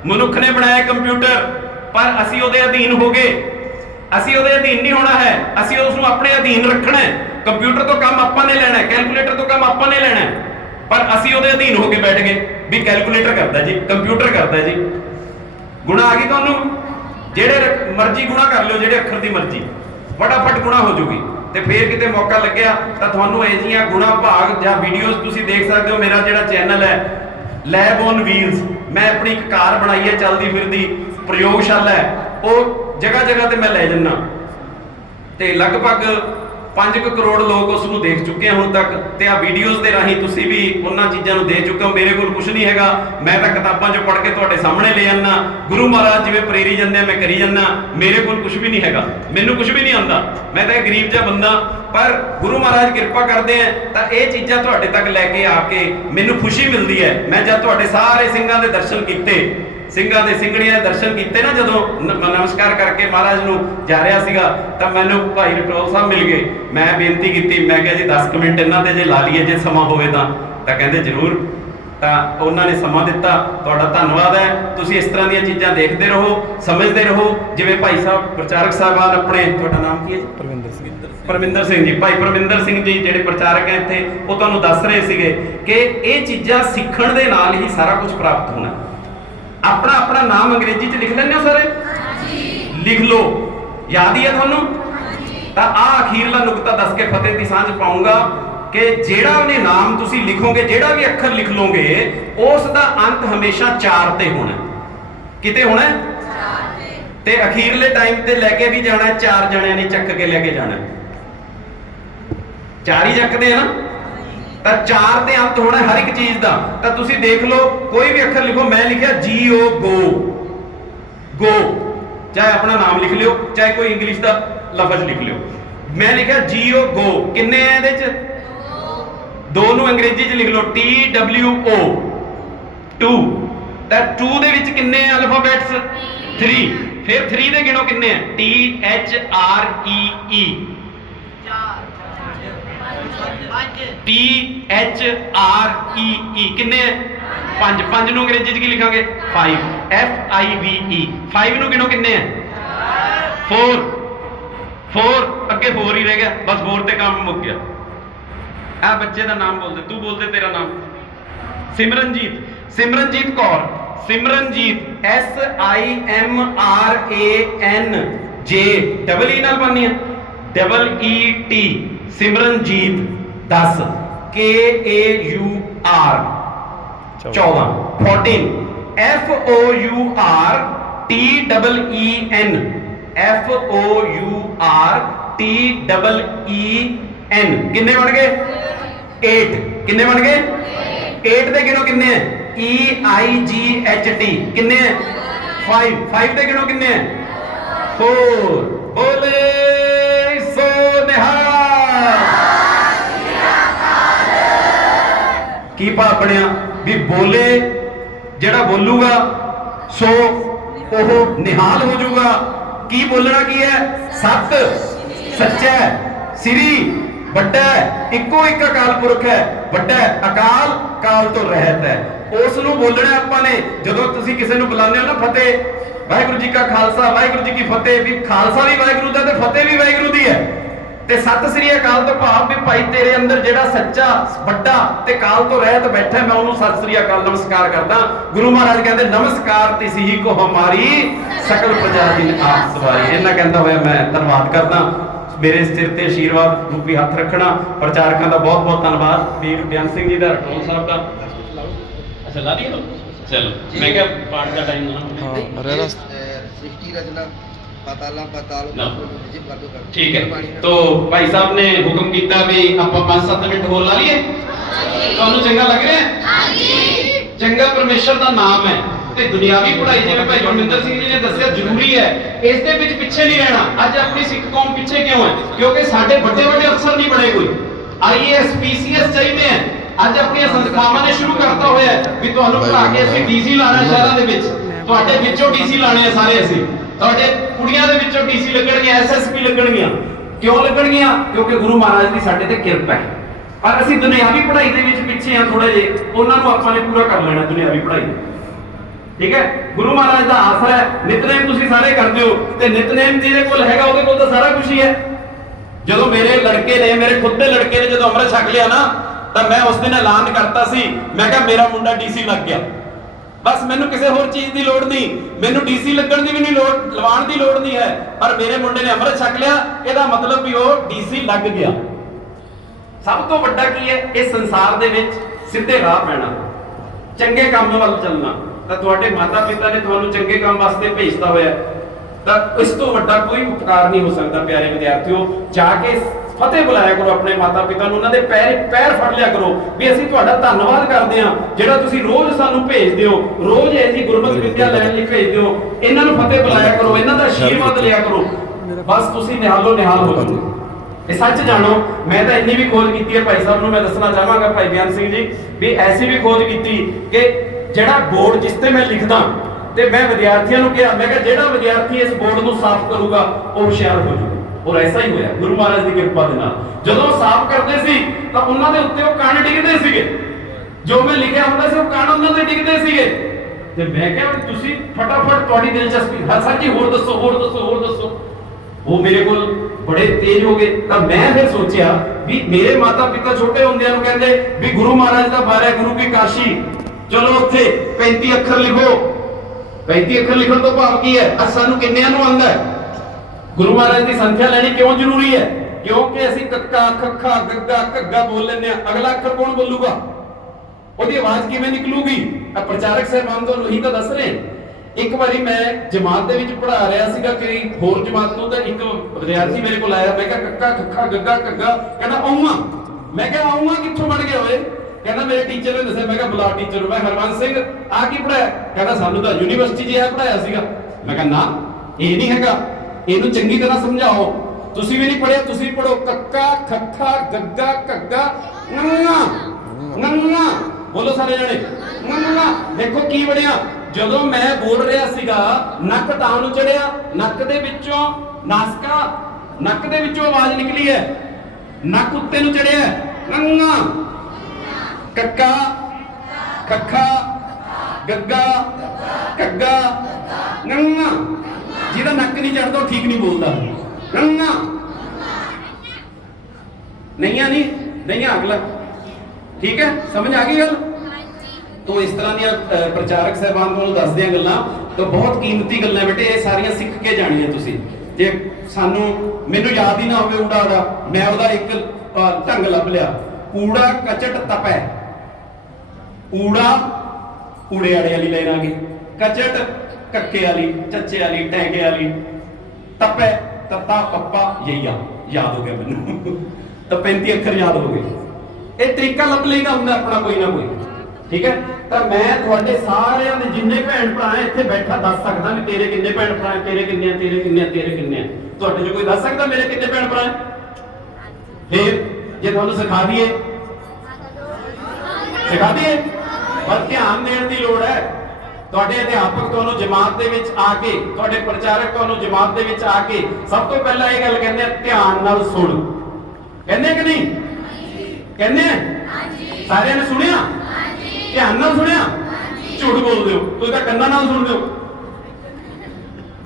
ਮਨੁੱਖ ਨੇ ਬਣਾਇਆ ਕੰਪਿਊਟਰ, ਪਰ ਅਸੀਂ ਉਹਦੇ ਅਧੀਨ ਹੋ ਗਏ। ਅਸੀਂ ਉਹਦੇ ਅਧੀਨ ਨਹੀਂ ਹੋਣਾ ਹੈ, ਅਸੀਂ ਉਸ ਨੂੰ ਆਪਣੇ ਅਧੀਨ ਰੱਖਣਾ ਹੈ। ਕੰਪਿਊਟਰ ਤੋਂ ਕੰਮ ਆਪਾਂ ਨੇ ਲੈਣਾ ਹੈ, ਕੈਲਕੂਲੇਟਰ ਤੋਂ ਕੰਮ ਆਪਾਂ ਨੇ ਲੈਣਾ ਹੈ, ਪਰ ਅਸੀਂ ਉਹਦੇ ਅਧੀਨ ਹੋ ਕੇ ਬੈਠ ਗਏ ਵੀ ਕੈਲਕੂਲੇਟਰ ਕਰਦਾ ਜੀ, ਕੰਪਿਊਟਰ ਕਰਦਾ ਜੀ। ਗੁਣਾ ਆ ਗਈ ਤੁਹਾਨੂੰ? ਜਿਹੜੇ ਮਰਜ਼ੀ ਗੁਣਾ ਕਰ ਲਿਓ, ਜਿਹੜੇ ਅੱਖਰ ਦੀ ਮਰਜ਼ੀ, ਫਟਾਫਟ ਗੁਣਾ ਹੋ ਜੂਗੀ। ਤੇ ਫੇਰ ਕਿਤੇ ਮੌਕਾ ਲੱਗਿਆ ਤਾਂ ਤੁਹਾਨੂੰ ਇਹ ਜੀਆਂ ਗੁਣਾ ਭਾਗ ਜਾਂ ਵੀਡੀਓਜ਼ ਤੁਸੀਂ ਦੇਖ ਸਕਦੇ ਹੋ। ਮੇਰਾ ਜਿਹੜਾ ਚੈਨਲ ਹੈ ਲੈਬ ਔਨ ਵੀਲਸ, ਮੈਂ ਆਪਣੀ ਇੱਕ ਕਾਰ ਬਣਾਈ ਹੈ ਚੱਲਦੀ ਫਿਰਦੀ ਪ੍ਰਯੋਗਸ਼ਾਲਾ ਹੈ, ਉਹ ਜਗ੍ਹਾ ਜਗ੍ਹਾ ਤੇ ਮੈਂ ਲੈ ਜੰਨਾ, ਤੇ ਲਗਭਗ 5 ਕਰੋੜ ਲੋਕ ਉਸ ਨੂੰ ਦੇਖ ਚੁੱਕੇ ਆ ਹੁਣ ਤੱਕ। ਤੇ ਆ ਵੀਡੀਓਜ਼ ਦੇ ਰਾਹੀਂ ਤੁਸੀਂ ਵੀ ਉਹਨਾਂ ਚੀਜ਼ਾਂ ਨੂੰ ਦੇਖ ਚੁੱਕੇ ਹੋ। ਮੇਰੇ ਕੋਲ ਕੁਝ ਨਹੀਂ ਹੈਗਾ, ਮੈਂ ਤਾਂ ਕਿਤਾਬਾਂ 'ਚੋਂ ਪੜ੍ਹ ਕੇ ਤੁਹਾਡੇ ਸਾਹਮਣੇ ਲੈ ਆਨਾ। ਗੁਰੂ ਮਹਾਰਾਜ ਜਿਵੇਂ ਪ੍ਰੇਰੀ ਜਾਂਦੇ ਆ ਮੈਂ ਕਰੀ ਜਾਂਦਾ। ਮੇਰੇ ਕੋਲ ਕੁਝ ਵੀ ਨਹੀਂ ਹੈਗਾ, ਮੈਨੂੰ ਕੁਝ ਵੀ ਨਹੀਂ ਆਉਂਦਾ, ਮੈਂ ਤਾਂ ਇੱਕ ਗਰੀਬ ਜਿਹਾ ਬੰਦਾ। ਪਰ ਗੁਰੂ ਮਹਾਰਾਜ ਕਿਰਪਾ ਕਰਦੇ ਆ ਤਾਂ ਇਹ ਚੀਜ਼ਾਂ ਤੁਹਾਡੇ ਤੱਕ ਲੈ ਕੇ ਆ ਕੇ ਮੈਨੂੰ ਖੁਸ਼ੀ ਮਿਲਦੀ ਹੈ। ਮੈਂ ਜਦ ਤੁਹਾਡੇ ਸਾਰੇ ਸਿੰਘਾਂ ਦੇ ਦਰਸ਼ਨ ਕੀਤੇ, ਸਿੰਘਾਂ ਦੇ ਸਿੰਘਣੀਆਂ ਦੇ ਦਰਸ਼ਨ ਕੀਤੇ ਨਾ, ਜਦੋਂ ਨਮਸਕਾਰ ਕਰਕੇ ਮਹਾਰਾਜ ਨੂੰ ਜਾ ਰਿਹਾ ਸੀਗਾ, ਤਾਂ ਮੈਨੂੰ ਭਾਈ ਰਟੋਲ ਸਾਹਿਬ ਮਿਲ ਗਏ। ਮੈਂ ਬੇਨਤੀ ਕੀਤੀ, ਮੈਂ ਕਿਹਾ ਜੀ 10 ਮਿੰਟ ਇਹਨਾਂ ਤੇ ਜੇ ਲਾ ਲਈਏ, ਜੇ ਸਮਾਂ ਹੋਵੇ ਤਾਂ ਕਹਿੰਦੇ ਜ਼ਰੂਰ। ਤਾਂ ਉਹਨਾਂ ਨੇ ਸਮਾਂ ਦਿੱਤਾ, ਤੁਹਾਡਾ ਧੰਨਵਾਦ ਹੈ। ਤੁਸੀਂ ਇਸ ਤਰ੍ਹਾਂ ਦੀਆਂ ਚੀਜ਼ਾਂ ਦੇਖਦੇ ਰਹੋ, ਸਮਝਦੇ ਰਹੋ। ਜਿਵੇਂ ਭਾਈ ਸਾਹਿਬ ਪ੍ਰਚਾਰਕ ਸਾਹਿਬਾਨ ਆਪਣੇ, ਤੁਹਾਡਾ ਨਾਮ ਕੀ ਹੈ ਜੀ? ਪਰਮਿੰਦਰ ਸਿੰਘ ਜੀ, ਭਾਈ ਪਰਮਿੰਦਰ ਸਿੰਘ ਜੀ ਜਿਹੜੇ ਪ੍ਰਚਾਰਕ ਹੈ ਇੱਥੇ, ਉਹ ਤੁਹਾਨੂੰ ਦੱਸ ਰਹੇ ਸੀਗੇ ਕਿ ਇਹ ਚੀਜ਼ਾਂ ਸਿੱਖਣ ਦੇ ਨਾਲ ਹੀ ਸਾਰਾ ਕੁਝ ਪ੍ਰਾਪਤ ਹੋਣਾ। ਆਪਣਾ ਆਪਣਾ ਨਾਮ ਅੰਗਰੇਜ਼ੀ 'ਚ ਲਿਖ ਲੈਂਦੇ ਹੋ ਸਾਰੇ? ਲਿਖ ਲਓ, ਯਾਦ ਹੀ ਹੈ ਤੁਹਾਨੂੰ? ਤਾਂ ਆਹ ਅਖੀਰਲਾ ਨੁਕਤਾ ਦੱਸ ਕੇ ਫਤਿਹ ਦੀ ਸਾਂਝ ਪਾਉਂਗਾ ਕਿ ਜਿਹੜਾ ਵੀ ਨਾਮ ਤੁਸੀਂ ਲਿਖੋਗੇ, ਜਿਹੜਾ ਵੀ ਅੱਖਰ ਲਿਖ ਲੋਗੇ, ਉਸ ਦਾ ਅੰਤ ਹਮੇਸ਼ਾ 4 ਤੇ ਹੋਣਾ। ਕਿਤੇ ਹੋਣਾ? 4 ਤੇ। ਤੇ ਅਖੀਰਲੇ ਟਾਈਮ ਤੇ ਲੈ ਕੇ ਵੀ ਜਾਣਾ, 4 ਜਣਿਆਂ ਨੇ ਚੱਕ ਕੇ ਲੈ ਕੇ ਜਾਣਾ। 4 ਹੀ ਚੱਕਦੇ ਆ ਨਾ, ਤਾਂ 4 ਤੇ ਅੰਤ ਹੋਣਾ ਹਰ ਇੱਕ ਚੀਜ਼ ਦਾ। ਤਾਂ ਤੁਸੀਂ ਦੇਖ ਲਓ, ਕੋਈ ਵੀ ਅੱਖਰ ਲਿਖੋ। ਮੈਂ ਲਿਖਿਆ GO ਗੋ, ਗੋ, ਚਾਹੇ ਆਪਣਾ ਨਾਮ ਲਿਖ ਲਿਓ, ਚਾਹੇ ਕੋਈ ਇੰਗਲਿਸ਼ ਦਾ ਲਫ਼ਜ਼ ਲਿਖ ਲਿਓ। ਮੈਂ ਲਿਖਿਆ GO ਗੋ। ਕਿੰਨੇ ਆ ਇਹਦੇ 'ਚ? 2 ਨੂੰ ਅੰਗਰੇਜ਼ੀ 'ਚ ਲਿਖ ਲਓ TWO 2। ਤਾਂ 2 ਦੇ ਵਿੱਚ ਕਿੰਨੇ ਅਲਫਾਬੈਟਸ? 3। ਫਿਰ 3 ਦੇ ਗਿਣੋ ਕਿੰਨੇ ਆ? THREE, THREE ਕਿੰਨੇ ਹੈ? 5। 5 ਨੂੰ ਅੰਗਰੇਜ਼ੀ 'ਚ ਕੀ ਲਿਖਾਂਗੇ? 5, FIVE। 5 ਨੂੰ ਗਿਣੋ ਕਿੰਨੇ ਹੈ? 4। 4 ਅੱਗੇ 4 ਹੀ ਰਹਿ ਗਿਆ, ਬਸ 4 ਤੇ ਕੰਮ ਮੁੱਕ ਗਿਆ। ਆ ਬੱਚੇ ਦਾ ਨਾਮ ਬੋਲਦੇ, ਤੂੰ ਬੋਲਦੇ ਤੇਰਾ ਨਾਮ? Simranjeet, Simranjeet Kaur, Simranjeet SIMRANJ, double E ਨਾਲ ਬਣਨੀ ਹੈ, EET, Simranjeet 10, KAUR 14, 14, FOURTEEN, FOURTEEN TEEN किन्ने बन गए 8 किन्ने बन गए 8 दे गिनो किन्ने हैं EIGHT किन्ने हैं 5 दे गिनो किन्ने हैं 4 बोले सो निहाल की भाव बनया भी बोले जेड़ा बोलूगा सो ओह निहाल हो जाऊगा की बोलना की है सत सच्चा है सिरी ਵੱਡਾ ਇੱਕੋ ਇੱਕ ਅਕਾਲ ਪੁਰਖ ਹੈ ਵੱਡਾ ਅਕਾਲ ਕਾਲ ਤੋਂ ਰਹਿਤ ਹੈ ਉਸ ਨੂੰ ਬੋਲਣਾ ਆਪਾਂ ਨੇ ਜਦੋਂ ਤੁਸੀਂ ਕਿਸੇ ਨੂੰ ਬੁਲਾਉਂਦੇ ਹੋ ਨਾ ਫਤਿਹ ਵਾਹਿਗੁਰੂ ਜੀ ਕਾ ਖਾਲਸਾ ਵਾਹਿਗੁਰੂ ਜੀ ਕੀ ਫਤਿਹ ਵੀ ਖਾਲਸਾ ਵੀ ਵਾਹਿਗੁਰੂ ਦਾ ਤੇ ਫਤਿਹ ਵੀ ਵਾਹਿਗੁਰੂ ਦੀ ਹੈ ਤੇ ਸਤਿ ਸ੍ਰੀ ਅਕਾਲ ਤੋਂ ਭਾਵ ਵੀ ਭਾਈ ਤੇਰੇ ਅੰਦਰ ਜਿਹੜਾ ਸੱਚਾ ਵੱਡਾ ਤੇ ਕਾਲ ਤੋਂ ਰਹਿਤ ਬੈਠਾ ਮੈਂ ਉਹਨੂੰ ਸਤਿ ਸ੍ਰੀ ਅਕਾਲ ਨਮਸਕਾਰ ਕਰਦਾ ਗੁਰੂ ਮਹਾਰਾਜ ਕਹਿੰਦੇ ਨਮਸਕਾਰ ਤਿਸ ਹੀ ਕੋ ਹਮਾਰੀ ਸਕਲ ਪ੍ਰਜਾ ਦੀ ਆਪ ਸਵਾਰੀ ਇਹਨਾਂ ਕਹਿੰਦਾ ਹੋਇਆ ਮੈਂ ਧੰਨਵਾਦ ਕਰਦਾ मेरे सिर ते आशीर्वाद रूपी हथ रखना प्रचारकों का बहुत बहुत धन्यवाद वीर बेअंत सिंह जी का रटौल साहब का अच्छा ला दिया चलो मैं क्या पाठ का टाइम सृष्टि रचना पाताला पाताल ठीक है तो भाई साहब ने हुक्म किया भी आप 5-7 मिनट होर ला लिए ਤੁਹਾਨੂੰ ਚੰਗਾ ਲੱਗ ਰਿਹਾ ਹੈ ਚੰਗਾ ਪਰਮੇਸ਼ਰ ਦਾ ਨਾਮ ਹੈ ਤੇ ਦੁਨਿਆਵੀ ਪੜ੍ਹਾਈ ਜਿਵੇਂ ਭਾਈ ਗੁਰਮਿੰਦਰ ਸਿੰਘ ਜੀ ਨੇ ਦੱਸਿਆ ਜ਼ਰੂਰੀ ਹੈ ਇਸ ਦੇ ਵਿੱਚ ਪਿੱਛੇ ਨਹੀਂ ਰਹਿਣਾ ਅੱਜ ਆਪਣੀ ਸਿੱਖ ਕੌਮ ਪਿੱਛੇ ਕਿਉਂ ਹੈ ਕਿਉਂਕਿ ਸਾਡੇ ਵੱਡੇ ਵੱਡੇ ਅਫਸਰ ਨਹੀਂ ਬਣੇ ਕੋਈ IAS PCS ਚਾਹੀਦੇ ਆ ਅੱਜ ਆਪਣੀਆਂ ਸੰਸਥਾਵਾਂ ਨੇ ਸ਼ੁਰੂ ਕਰਤਾ ਹੋਇਆ ਹੈ ਵੀ ਤੁਹਾਨੂੰ ਪੜ੍ਹਾ ਕੇ ਅਸੀਂ DC ਲਾਣਾ ਸ਼ਹਿਰਾਂ ਦੇ ਵਿੱਚ ਤੁਹਾਡੇ ਵਿੱਚੋਂ DC ਲਾਣੇ ਆ ਸਾਰੇ ਅਸੀਂ ਤੁਹਾਡੇ ਕੁੜੀਆਂ ਦੇ ਵਿੱਚੋਂ DC ਲੱਗਣਗੀਆਂ SSP ਲੱਗਣਗੀਆਂ ਕਿਉਂ ਲੱਗਣਗੀਆਂ ਕਿਉਂਕਿ ਗੁਰੂ ਮਹਾਰਾਜ ਦੀ ਸਾਡੇ ਤੇ ਕਿਰਪਾ ਹੈ ਪਰ ਅਸੀਂ ਦੁਨਿਆਵੀ ਪੜ੍ਹਾਈ ਦੇ ਵਿੱਚ ਪਿੱਛੇ ਆ ਥੋੜੇ ਜਿਹੇ ਉਹਨਾਂ ਨੂੰ ਆਪਾਂ ਨੇ ਪੂਰਾ ਕਰ ਲੈਣਾ ਦੁਨਿਆਵੀ ਪੜ੍ਹਾਈ ਠੀਕ ਹੈ ਗੁਰੂ ਮਹਾਰਾਜ ਦਾ ਆਸਰਾ ਹੈ ਨਿਤਨੇਮ ਤੁਸੀਂ ਸਾਰੇ ਕਰਦੇ ਹੋ ਤੇ ਨਿਤਨੇਮ ਜਿਹਦੇ ਕੋਲ ਹੈਗਾ ਉਹਦੇ ਕੋਲ ਤਾਂ ਸਾਰਾ ਕੁਝ ਹੀ ਹੈ ਜਦੋਂ ਮੇਰੇ ਲੜਕੇ ਨੇ ਮੇਰੇ ਖੁਦ ਦੇ ਲੜਕੇ ਨੇ ਜਦੋਂ ਅੰਮ੍ਰਿਤ ਛਕ ਲਿਆ ਨਾ ਤਾਂ ਮੈਂ ਉਸ ਦਿਨ ਐਲਾਨ ਕਰਤਾ ਸੀ ਮੈਂ ਕਿਹਾ ਮੇਰਾ ਮੁੰਡਾ DC ਲੱਗ ਗਿਆ ਬਸ ਮੈਨੂੰ ਕਿਸੇ ਹੋਰ ਚੀਜ਼ ਦੀ ਲੋੜ ਨਹੀਂ ਮੈਨੂੰ DC ਲੱਗਣ ਦੀ ਵੀ ਨਹੀਂ ਲੋੜ ਲਵਾਉਣ ਦੀ ਲੋੜ ਨਹੀਂ ਹੈ ਪਰ ਮੇਰੇ ਮੁੰਡੇ ਨੇ ਅੰਮ੍ਰਿਤ ਛਕ ਲਿਆ ਇਹਦਾ ਮਤਲਬ ਵੀ ਉਹ DC ਲੱਗ ਗਿਆ ਸਭ ਤੋਂ ਵੱਡਾ ਕੀ ਹੈ ਇਸ ਸੰਸਾਰ ਦੇ ਵਿੱਚ ਸਿੱਧੇ ਰਾਹ ਪੈਣਾ ਚੰਗੇ ਕੰਮ ਵੱਲ ਚੱਲਣਾ ਤਾਂ ਤੁਹਾਡੇ ਮਾਤਾ ਪਿਤਾ ਨੇ ਤੁਹਾਨੂੰ ਚੰਗੇ ਕੰਮ ਵਾਸਤੇ ਭੇਜਤਾ ਹੋਇਆ ਤਾਂ ਇਸ ਤੋਂ ਵੱਡਾ ਕੋਈ ਉਪਕਾਰ ਨਹੀਂ ਹੋ ਸਕਦਾ ਪਿਆਰੇ ਵਿਦਿਆਰਥੀਓ ਜਾ ਕੇ ਫਤਿਹ ਬੁਲਾਇਆ ਕਰੋ ਆਪਣੇ ਮਾਤਾ ਪਿਤਾ ਨੂੰ ਉਹਨਾਂ ਦੇ ਪੈਰ ਫੜ ਲਿਆ ਕਰੋ ਵੀ ਅਸੀਂ ਤੁਹਾਡਾ ਧੰਨਵਾਦ ਕਰਦੇ ਹਾਂ ਜਿਹੜਾ ਤੁਸੀਂ ਰੋਜ਼ ਸਾਨੂੰ ਭੇਜਦੇ ਹੋ ਰੋਜ਼ ਐਸੀ ਗੁਰਮਤਿ ਵਿਦਿਆ ਲੈਣ ਲਈ ਭੇਜਦੇ ਹੋ ਇਹਨਾਂ ਨੂੰ ਫਤਿਹ ਬੁਲਾਇਆ ਕਰੋ ਇਹਨਾਂ ਦਾ ਆਸ਼ੀਰਵਾਦ ਲਿਆ ਕਰੋ ਬਸ ਤੁਸੀਂ ਨਿਹਾਲੋ ਨਿਹਾਲ ਹੋ ਜਾਓ ਇਹ ਸੱਚ ਜਾਣੋ ਮੈਂ ਤਾਂ ਇੰਨੀ ਵੀ ਖੋਜ ਕੀਤੀ ਹੈ ਭਾਈ ਸਾਹਿਬ ਨੂੰ ਮੈਂ ਦੱਸਣਾ ਚਾਹਾਂਗਾ ਭਾਈ ਬਿਆਨ ਸਿੰਘ ਜੀ ਵੀ ਐਸੀ ਵੀ ਖੋਜ ਕੀਤੀ ਕਿ ਜਿਹੜਾ ਬੋਰਡ ਜਿਸ ਤੇ ਮੈਂ ਲਿਖਦਾ ਤੇ ਮੈਂ ਵਿਦਿਆਰਥੀਆਂ ਨੂੰ ਕਿਹਾ ਮੈਂ ਕਿਹਾ ਜਿਹੜਾ ਵਿਦਿਆਰਥੀ ਇਸ ਬੋਰਡ ਨੂੰ ਸਾਫ਼ ਕਰੂਗਾ ਉਹ ਹੁਸ਼ਿਆਰ ਹੋ ਜਾਊਗਾ ਔਰ ਐਸਾ ਹੀ ਹੋਇਆ ਗੁਰੂ ਮਹਾਰਾਜ ਦੀ ਕਿਰਪਾ ਦੇ ਨਾਲ ਜਦੋਂ ਸਾਫ਼ ਕਰਦੇ ਸੀ ਤਾਂ ਉਹਨਾਂ ਦੇ ਉੱਤੇ ਉਹ ਕੰਨ ਡਿੱਗਦੇ ਸੀਗੇ ਜੋ ਮੈਂ ਲਿਖਿਆ ਹੁੰਦਾ ਸੀ ਉਹ ਕੰਨ ਉਹਨਾਂ ਦੇ ਡਿੱਗਦੇ ਸੀਗੇ ਤੇ ਮੈਂ ਕਿਹਾ ਤੁਸੀਂ ਫਟਾਫਟ ਤੁਹਾਡੀ ਦਿਲਚਸਪੀ ਹਾਂ ਸਰ ਜੀ ਹੋਰ ਦੱਸੋ ਹੋਰ ਦੱਸੋ ਹੋਰ ਦੱਸੋ ਉਹ ਮੇਰੇ ਕੋਲ ਬੜੇ ਤੇਜ਼ ਹੋ ਗਏ ਤਾਂ ਮੈਂ ਫਿਰ ਸੋਚਿਆ ਵੀ ਮੇਰੇ ਮਾਤਾ ਪਿਤਾ ਛੋਟੇ ਹੁੰਦਿਆਂ ਨੂੰ ਕਹਿੰਦੇ ਵੀ ਗੁਰੂ ਮਹਾਰਾਜ ਦਾ ਬਾਰੇ ਗੁਰੂ ਕੀ ਕਾਸ਼ੀ ਚਲੋ ਉੱਥੇ 35 ਅੱਖਰ ਲਿਖੋ 35 ਅੱਖਰ ਲਿਖਣ ਤੋਂ ਭਾਵ ਕੀ ਹੈ ਸਾਨੂੰ ਕਿੰਨਿਆਂ ਨੂੰ ਆਉਂਦਾ ਹੈ ਗੁਰੂ ਮਹਾਰਾਜ ਦੀ ਸੰਖਿਆ ਲੈਣੀ ਕਿਉਂ ਜ਼ਰੂਰੀ ਹੈ ਕਿਉਂਕਿ ਅਸੀਂ ਕੱਕਾ ਖੱਖਾ ਗੱਗਾ ਘੱਗਾ ਬੋਲ ਲੈਂਦੇ ਆ ਅਗਲਾ ਅੱਖਰ ਕੌਣ ਬੋਲੂਗਾ ਉਹਦੀ ਆਵਾਜ਼ ਕਿਵੇਂ ਨਿਕਲੂਗੀ ਆ ਪ੍ਰਚਾਰਕ ਸਾਹਿਬਾਨ ਤੋਂ ਉਹੀ ਤਾਂ ਦੱਸ ਰਹੇ ਇੱਕ ਵਾਰੀ ਮੈਂ ਜਮਾਤ ਦੇ ਵਿੱਚ ਪੜ੍ਹਾ ਰਿਹਾ ਸੀਗਾ ਕਿ ਹੋਰ ਜਮਾਤ ਨੂੰ ਤਾਂ ਇੱਕ ਵਿਦਿਆਰਥੀ ਮੇਰੇ ਕੋਲ ਆਇਆ ਮੈਂ ਕਿਹਾ ਕੱਕਾ ਖੱਖਾ ਗੱਗਾ ਘੱਗਾ ਕਹਿੰਦਾ ਆਉਂਗਾ ਮੈਂ ਕਿਹਾ ਆਉਂਗਾ ਕਿੱਥੋਂ ਬਣ ਗਿਆ ਓਏ ਕਹਿੰਦਾ ਮੇਰੇ ਟੀਚਰ ਨੇ ਦੱਸਿਆ ਮੈਂ ਕਿਹਾ ਬੁਲਾ ਟੀਚਰ ਮੈਂ ਹਰਵੰਸ ਸਿੰਘ ਆ ਕੀ ਪੜਾਇਆ ਕਹਿੰਦਾ ਸਾਨੂੰ ਤਾਂ ਯੂਨੀਵਰਸਿਟੀ 'ਚ ਇਹ ਪੜਾਇਆ ਸੀਗਾ ਮੈਂ ਕਿਹਾ ਨਾ ਇਹ ਨਹੀਂ ਹੈਗਾ ਇਹਨੂੰ ਚੰਗੀ ਤਰ੍ਹਾਂ ਸਮਝਾਓ ਤੁਸੀਂ ਵੀ ਨਹੀਂ ਪੜਿਆ ਤੁਸੀਂ ਪੜੋ ਕੱਕਾ ਖੱਖਾ ਗੱਗਾ ਘੱਗਾ ਨੰਗਾ ਨੰਗਾ ਬੋਲੋ ਸਾਰੇ ਜਣੇ ਨੰਗਾ ਦੇਖੋ ਕੀ ਬਣਿਆ ਜਦੋਂ ਮੈਂ ਬੋਲ ਰਿਹਾ ਸੀਗਾ ਨੱਕ ਤਾਂ ਨੂੰ ਚੜਿਆ ਨੱਕ ਦੇ ਵਿੱਚੋਂ ਨਾਸਕਾ ਨੱਕ ਦੇ ਵਿੱਚੋਂ ਆਵਾਜ਼ ਨਿਕਲੀ ਹੈ ਨੱਕ ਉੱਤੇ ਨੂੰ ਚੜਿਆ ਨੰਗਾ ਕੱਕਾ ਖੱਖਾ ਗੱਗਾ ਘੱਗਾ ਨੰਗਾ ਜਿਹਦਾ ਨੱਕ ਨਹੀਂ ਚੜਦਾ ਉਹ ਠੀਕ ਨਹੀਂ ਬੋਲਦਾ ਨੰਗਾ ਨਹੀਂ ਅਗਲਾ ਠੀਕ ਹੈ ਸਮਝ ਆ ਗਈ ਗੱਲ तो इस तरह ਦੀਆਂ ਪ੍ਰਚਾਰਕ ਸਾਹਿਬਾਨ ਨੂੰ ਦੱਸਦੇ ਆ ਗੱਲਾਂ ਤਾਂ ਬਹੁਤ ਕੀਮਤੀ ਗੱਲਾਂ ਬੇਟੇ ਇਹ ਸਾਰੀਆਂ ਸਿੱਖ ਕੇ ਜਾਣੀਆਂ ਤੁਸੀਂ ਜੇ ਸਾਨੂੰ ਮੈਨੂੰ ਯਾਦ ਹੀ ਨਾ ਹੋਵੇ ਊੜਾ ਦਾ ਮੈਂ ਉਹਦਾ ਇੱਕ ਢੰਗ ਲੱਭ ਲਿਆ ਊੜਾ ਕਚਟ ਤਪੈ ਊੜਾ ਊੜੇ ਵਾਲੀ ਲਾਈਨ ਆ ਗਈ ਕਚਟ ਕੱਕੇ ਵਾਲੀ ਚੱਚੇ ਵਾਲੀ ਟੈਂਕੇ ਵਾਲੀ ਤਪੈ ਤੱਤਾ ਪੱਪਾ ਯਈਆ याद हो गया मैनू तो 35 अखर याद हो गए। ਇਹ ਤਰੀਕਾ ਲੱਭ ਲਈਦਾ ਹੁੰਦਾ ਆਪਣਾ ਕੋਈ ਨਾ ਕੋਈ, ਠੀਕ ਹੈ। ਤਾਂ ਮੈਂ ਤੁਹਾਡੇ ਸਾਰਿਆਂ ਦੇ ਜਿੰਨੇ ਭੈਣ ਭਰਾ ਇੱਥੇ ਬੈਠਾ ਦੱਸ ਸਕਦਾ ਵੀ ਤੇਰੇ ਕਿੰਨੇ ਭੈਣ ਭਰਾ, ਤੇਰੇ ਕਿੰਨੇ, ਤੇਰੇ ਕਿੰਨੇ, ਤੇਰੇ ਕਿੰਨੇ। ਤੁਹਾਡੇ ਜੋ ਕੋਈ ਦੱਸ ਸਕਦਾ ਮੇਰੇ ਕਿੰਨੇ ਭੈਣ ਭਰਾ? ਫਿਰ ਜੇ ਤੁਹਾਨੂੰ ਸਿਖਾ ਦਈਏ, ਸਿਖਾ ਦਈਏ, ਪਰ ਧਿਆਨ ਦੇਣ ਦੀ ਲੋੜ ਹੈ। ਤੁਹਾਡੇ ਅਧਿਆਪਕ ਤੁਹਾਨੂੰ ਜਮਾਤ ਦੇ ਵਿੱਚ ਆ ਕੇ, ਤੁਹਾਡੇ ਪ੍ਰਚਾਰਕ ਤੁਹਾਨੂੰ ਜਮਾਤ ਦੇ ਵਿੱਚ ਆ ਕੇ ਸਭ ਤੋਂ ਪਹਿਲਾਂ ਇਹ ਗੱਲ ਕਹਿੰਦੇ ਆ, ਧਿਆਨ ਨਾਲ ਸੁਣ। ਕਹਿੰਦੇ ਕਿ ਨਹੀਂ? ਕਹਿੰਦੇ ਹਾਂਜੀ। ਸਾਰਿਆਂ ਨੇ ਸੁਣਿਆ? ਹਾਂਜੀ। ਧਿਆਨ ਨਾਲ ਸੁਣਿਆ? ਹਾਂਜੀ। ਝੂਠ ਬੋਲਦੇ ਹੋ ਤੁਸੀਂ ਤਾਂ ਕੰਨਾਂ ਨਾਲ ਸੁਣਦੇ ਹੋ,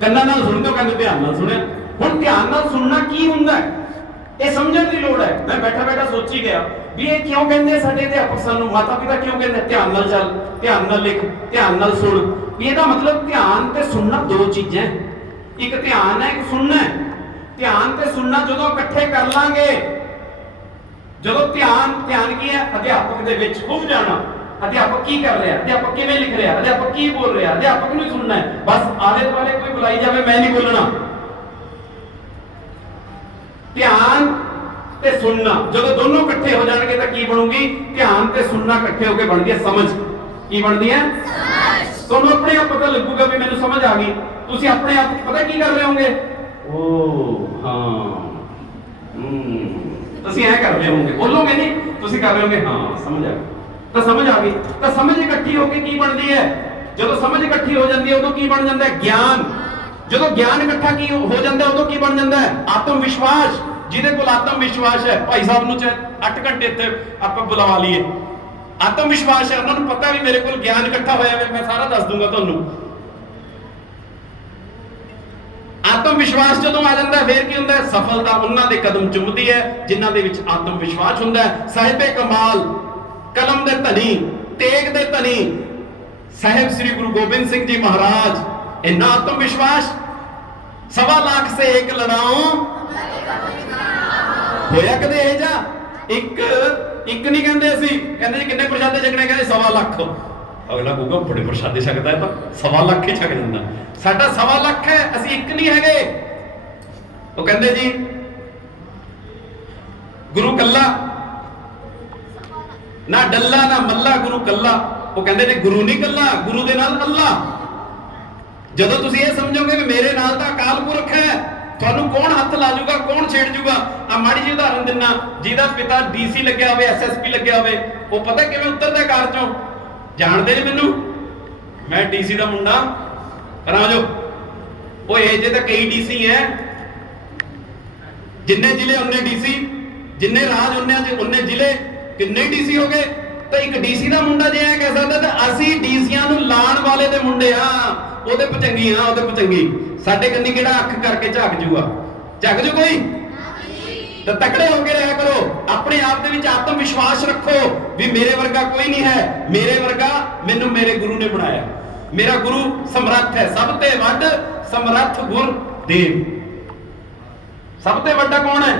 ਕੰਨਾਂ ਨਾਲ ਸੁਣਦੇ ਹੋ, ਕਹਿੰਦੇ ਧਿਆਨ ਨਾਲ ਸੁਣਿਆ। ਹੁਣ ਧਿਆਨ ਨਾਲ ਸੁਣਨਾ ਕੀ ਹੁੰਦਾ ਹੈ ਇਹ ਸਮਝਣ ਦੀ ਲੋੜ ਹੈ। ਮੈਂ ਬੈਠਾ ਬੈਠਾ ਸੋਚੀ ਗਿਆ ਵੀ ਇਹ ਕਿਉਂ ਕਹਿੰਦੇ ਸਾਡੇ ਅਧਿਆਪਕ ਸਾਨੂੰ, ਮਾਤਾ ਪਿਤਾ ਕਿਉਂ ਕਹਿੰਦੇ ਧਿਆਨ ਨਾਲ ਚੱਲ, ਧਿਆਨ ਨਾਲ ਲਿਖ, ਧਿਆਨ ਨਾਲ ਸੁਣ। ਵੀ ਇਹਦਾ ਮਤਲਬ ਧਿਆਨ ਤੇ ਸੁਣਨਾ ਦੋ ਚੀਜ਼ਾਂ, ਇੱਕ ਧਿਆਨ ਹੈ, ਇੱਕ ਸੁਣਨਾ ਹੈ। ਧਿਆਨ ਤੇ ਸੁਣਨਾ ਜਦੋਂ ਇਕੱਠੇ ਕਰ ਲਾਂਗੇ, ਜਦੋਂ ਧਿਆਨ ਕੀ ਹੈ? ਅਧਿਆਪਕ ਦੇ ਵਿੱਚ ਖੁੱਭ ਜਾਣਾ। ਅਧਿਆਪਕ ਕੀ ਕਰ ਰਿਹਾ, ਅਧਿਆਪਕ ਕਿਵੇਂ ਲਿਖ ਰਿਹਾ, ਅਧਿਆਪਕ ਕੀ ਬੋਲ ਰਿਹਾ, ਅਧਿਆਪਕ ਨੂੰ ਹੀ ਸੁਣਨਾ ਹੈ। ਬਸ ਆਲੇ ਦੁਆਲੇ ਕੋਈ ਬੁਲਾਈ ਜਾਵੇ ਮੈਂ ਨਹੀਂ ਬੋਲਣਾ। ਧਿਆਨ ਤੇ ਸੁਣਨਾ ਜਦੋਂ ਦੋਨੋਂ ਇਕੱਠੇ ਹੋ ਜਾਣਗੇ ਤਾਂ ਕੀ ਬਣੂਗੀ? ਧਿਆਨ ਤੇ ਸੁਣਨਾ ਇਕੱਠੇ ਹੋ ਕੇ ਬਣਦੀ ਹੈ ਸਮਝ। ਕੀ ਬਣਦੀ ਹੈ? ਸਮਝ। ਤੁਹਾਨੂੰ ਆਪਣੇ ਆਪ ਪਤਾ ਲੱਗੂਗਾ ਵੀ ਮੈਨੂੰ ਸਮਝ ਆ ਗਈ। ਤੁਸੀਂ ਆਪਣੇ ਆਪ ਪਤਾ ਕੀ ਕਰ ਰਹੇ ਹੋਗੇ? ਓ ਹਾਂ, ਤੁਸੀਂ ਐ ਕਰ ਰਹੇ ਹੋਗੇ, ਬੋਲੋਗੇ ਨਹੀਂ, ਤੁਸੀਂ ਕਰ ਰਹੇ ਹੋਗੇ ਹਾਂ ਸਮਝ ਆ ਗਈ। ਤਾਂ ਸਮਝ ਆ ਗਈ, ਤਾਂ ਸਮਝ ਇਕੱਠੀ ਹੋ ਕੇ ਕੀ ਬਣਦੀ ਹੈ? ਜਦੋਂ ਸਮਝ ਇਕੱਠੀ ਹੋ ਜਾਂਦੀ ਹੈ ਉਦੋਂ ਕੀ ਬਣ ਜਾਂਦਾ ਹੈ? ਗਿਆਨ। ਜਦੋਂ ਗਿਆਨ ਇਕੱਠਾ ਕੀ ਹੋ ਜਾਂਦਾ ਉਦੋਂ ਕੀ ਬਣ ਜਾਂਦਾ ਹੈ? ਆਤਮ ਵਿਸ਼ਵਾਸ। ਜਿਹਦੇ ਕੋਲ ਆਤਮ ਵਿਸ਼ਵਾਸ ਹੈ, ਭਾਈ ਸਾਹਿਬ ਨੂੰ ਚਾਹੇ 8 ਘੰਟੇ ਇੱਥੇ ਆਪਾਂ ਬੁਲਵਾ ਲਈਏ, ਆਤਮ ਵਿਸ਼ਵਾਸ ਹੈ, ਉਹਨਾਂ ਨੂੰ ਪਤਾ ਵੀ ਮੇਰੇ ਕੋਲ ਗਿਆਨ ਇਕੱਠਾ ਹੋਇਆ ਹੈ, ਮੈਂ ਸਾਰਾ ਦੱਸ ਦੂੰਗਾ ਤੁਹਾਨੂੰ। ਆਤਮ ਵਿਸ਼ਵਾਸ ਜਦੋਂ ਆ ਜਾਂਦਾ ਫਿਰ ਕੀ ਹੁੰਦਾ ਹੈ? ਸਫਲਤਾ ਉਹਨਾਂ ਦੇ ਕਦਮ ਚੁੰਮਦੀ ਹੈ ਜਿਨ੍ਹਾਂ ਦੇ ਵਿੱਚ ਆਤਮ ਵਿਸ਼ਵਾਸ ਹੁੰਦਾ ਹੈ। ਸਾਹਿਬੇ ਕਮਾਲ, ਕਲਮ ਦੇ ਧਨੀ, ਤੇਗ ਦੇ ਧਨੀ ਸਾਹਿਬ ਸ੍ਰੀ ਗੁਰੂ ਗੋਬਿੰਦ ਸਿੰਘ ਜੀ ਮਹਾਰਾਜ, ਇੰਨਾ ਆਤਮ ਵਿਸ਼ਵਾਸ। 1.25 ਲੱਖ ਸੇ ਇੱਕ ਲੜਾਓ, ਹੋਇਆ ਕਦੇ ਇਹ ਜਾ? ਇੱਕ ਨਹੀਂ ਕਹਿੰਦੇ ਅਸੀਂ, ਕਹਿੰਦੇ ਜੀ ਕਿੰਨੇ ਪ੍ਰਸ਼ਾਦੇ ਛਕਣੇ, ਕਹਿੰਦੇ 1.25 ਲੱਖ। ਅਗਲਾ ਕਹੂਗਾ ਬੜੇ ਪ੍ਰਸ਼ਾਦੇ ਛਕਦਾ ਹੈ ਤਾਂ 1.25 ਲੱਖ ਹੀ ਛਕ ਜਾਂਦਾ। ਸਾਡਾ 1.25 ਲੱਖ ਹੈ, ਅਸੀਂ ਇੱਕ ਨਹੀਂ ਹੈਗੇ। ਉਹ ਕਹਿੰਦੇ ਜੀ ਗੁਰੂ ਕੱਲਾ, ਨਾ ਡੱਲਾ ਨਾ ਮੱਲਾ, ਗੁਰੂ ਕੱਲਾ। ਉਹ ਕਹਿੰਦੇ ਨੇ ਗੁਰੂ ਨਹੀਂ ਕੱਲਾ, ਗੁਰੂ ਦੇ ਨਾਲ ਅੱਲਾ। ਜਦੋਂ ਤੁਸੀਂ ਇਹ ਸਮਝੋਗੇ ਵੀ ਮੇਰੇ ਨਾਲ ਤਾਂ ਅਕਾਲ ਪੁਰਖ ਹੈ, ਤੁਹਾਨੂੰ ਕੌਣ ਹੱਥ ਲਾ ਜੂਗਾ, ਕੌਣ ਛੇੜ ਜੂਗਾ। ਆ ਮਾੜੀ ਜਿਹੀ ਉਦਾਹਰਨ ਦਿੰਨਾ, ਜਿਹਦਾ ਪਿਤਾ ਡੀਸੀ ਲੱਗਿਆ ਹੋਵੇ, ਐਸਐਸਪੀ ਲੱਗਿਆ ਹੋਵੇ, ਉਹ ਪਤਾ ਕਿਵੇਂ ਉਤਰਦਾ ਕਾਰ ਚੋਂ? ਜਾਣਦੇ ਨੇ ਮੈਨੂੰ, ਮੈਂ ਡੀਸੀ ਦਾ ਮੁੰਡਾ, ਰਾਜੋ ਉਹ ਇਹ ਜੇ ਤਾਂ ਕਈ ਡੀਸੀ ਹੈ, ਜਿੰਨੇ ਜ਼ਿਲ੍ਹੇ ਉਹਨੇ ਡੀਸੀ, ਜਿੰਨੇ ਰਾਜ ਉਹਨੇ ਜ਼ਿਲ੍ਹੇ, ਕਿੰਨੇ ਡੀਸੀ ਹੋ ਗਏ। ਤਾਂ ਇੱਕ ਡੀਸੀ ਦਾ ਮੁੰਡਾ ਜੇ ਐ ਕਹਿ ਸਕਦਾ ਤਾਂ ਅਸੀਂ ਡੀਸੀਆਂ ਨੂੰ ਲਾਣ ਵਾਲੇ ਦੇ ਮੁੰਡੇ ਆ, ਉਹਦੇ ਪਚੰਗੀ ਆ, ਉਹਦੇ ਪਚੰਗੀ। ਸਾਡੇ ਕੰਨੀ ਕਿਹੜਾ ਅੱਖ ਕਰਕੇ ਝਾਕ ਜੂਗਾ? ਝਾਕ ਜੂ ਕੋਈ? ਤਾਂ ਤਕੜੇ ਹੋ ਕੇ ਰਹਿ ਕਰੋ, ਆਪਣੇ ਆਪ ਦੇ ਵਿੱਚ ਆਤਮ ਵਿਸ਼ਵਾਸ ਰੱਖੋ ਵੀ ਮੇਰੇ ਵਰਗਾ ਕੋਈ ਨਹੀਂ ਹੈ, ਮੇਰੇ ਵਰਗਾ ਮੈਨੂੰ ਮੇਰੇ ਗੁਰੂ ਨੇ ਬਣਾਇਆ। ਮੇਰਾ ਗੁਰੂ ਸਮਰੱਥ ਹੈ, ਸਭ ਤੇ ਵੱਡ ਸਮਰੱਥ ਗੁਰ ਦੇਵ। ਸਭ ਤੋਂ ਵੱਡਾ ਕੌਣ ਹੈ?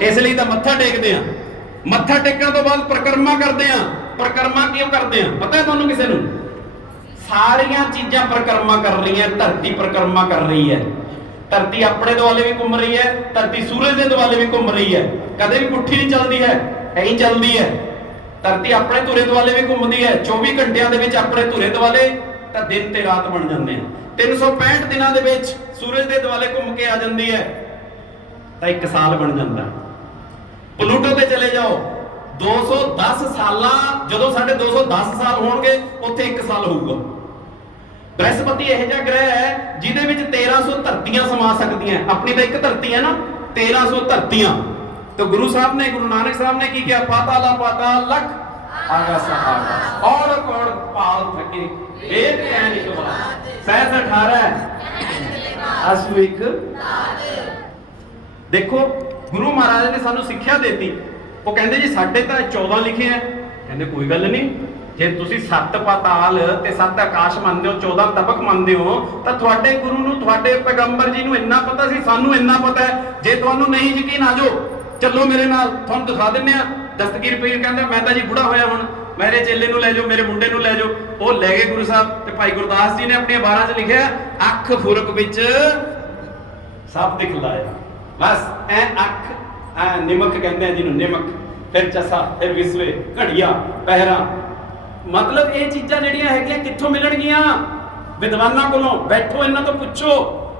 ਇਸ ਲਈ ਤਾਂ ਮੱਥਾ ਟੇਕਦੇ ਆ। ਮੱਥਾ ਟੇਕਣ ਤੋਂ ਬਾਅਦ ਪ੍ਰਕਰਮਾ ਕਰਦੇ ਆ। ਪ੍ਰਕਰਮਾ ਕਿਉਂ ਕਰਦੇ ਆ ਪਤਾ ਹੈ ਤੁਹਾਨੂੰ ਕਿਸੇ ਨੂੰ? ਸਾਰੀਆਂ ਚੀਜ਼ਾਂ ਪ੍ਰਕਰਮਾ ਕਰ ਰਹੀਆਂ, ਧਰਤੀ ਪ੍ਰਕਰਮਾ ਕਰ ਰਹੀ ਹੈ। ਧਰਤੀ ਆਪਣੇ ਦੁਆਲੇ ਵੀ ਘੁੰਮ ਰਹੀ ਹੈ, ਧਰਤੀ ਸੂਰਜ ਦੇ ਦੁਆਲੇ ਵੀ ਘੁੰਮ ਰਹੀ ਹੈ, ਕਦੇ ਵੀ ਪੁੱਠੀ ਨਹੀਂ ਚੱਲਦੀ ਹੈ, ਐਂ ਚੱਲਦੀ ਹੈ। ਧਰਤੀ ਆਪਣੇ ਧੁਰੇ ਦੁਆਲੇ ਵੀ ਘੁੰਮਦੀ ਹੈ। 24 ਘੰਟਿਆਂ ਦੇ ਵਿੱਚ ਆਪਣੇ ਧੁਰੇ ਦੁਆਲੇ ਤਾਂ ਦਿਨ ਤੇ ਰਾਤ ਬਣ ਜਾਂਦੇ ਆ। 365 ਦਿਨਾਂ ਦੇ ਵਿੱਚ ਸੂਰਜ ਦੇ ਦੁਆਲੇ ਘੁੰਮ ਕੇ ਆ ਜਾਂਦੀ ਹੈ ਤਾਂ 1 ਸਾਲ ਬਣ ਜਾਂਦਾ। ਪਲੂਟੋ ਤੇ ਚਲੇ ਜਾਓ, 210 ਸਾਲਾਂ, ਜਦੋਂ ਸਾਡੇ 210 ਸਾਲ ਹੋਣਗੇ ਉੱਥੇ 1 ਸਾਲ ਹੋਊਗਾ। ਬ੍ਰਹਿਸਪਤੀ ਇਹੋ ਜਿਹਾ ਗ੍ਰਹਿ ਹੈ ਜਿਹਦੇ ਵਿੱਚ 1300 ਧਰਤੀਆਂ ਸਮਾ ਸਕਦੀਆਂ। ਆਪਣੀ ਤਾਂ ਇੱਕ ਧਰਤੀ ਹੈ ਨਾ, 1300 ਧਰਤੀਆਂ। तो गुरु साहब ने, गुरु नानक साहब ने की किया? पाताला पाताल लख आकाश आकाश और कौन पाल थके वेद कहन एक बात सहज 18 अश्विक। देखो गुरु महाराज ने सानू सिक्ख्या देती। वो कहते जी साढ़े तो 14 लिखे हैं, कहते कोई गल नहीं, जे तुसी 7 पाताल ते 7 आकाश मानते हो, 14 तबक मानते हो, तो तुहाडे गुरु नूं, तुहाडे पैगंबर जी नूं इन्ना पता सी, सानू इन्ना पता है। जे तुहानू नहीं यकीन आ जाओ, चलो मेरे नाल, तुहानू दिखा दिंदे आ। दस्तगीर पीर कहंदा मैं तां जी बुढ़ा होया हुण, मेरे चेले नूं लै जाओ, मेरे मुंडे नूं लै जाओ। वो लै गए गुरु साहब ते भाई गुरदास जी ने अपनी 12 च लिखिया, अख फुरक विच सब दिखलाया। बस ऐ अख निमक कहते हैं जिन्होंने, निमक, फिर चसा, फिर विसवे, घड़िया, पहरा। मतलब ये चीज़ां ਜਿਹੜੀਆਂ ਹੈਗੀਆਂ ਕਿੱਥੋਂ ਮਿਲਣਗੀਆਂ? ਵਿਦਵਾਨਾਂ ਕੋਲੋਂ। ਬੈਠੋ ਇਹਨਾਂ ਤੋਂ ਪੁੱਛੋ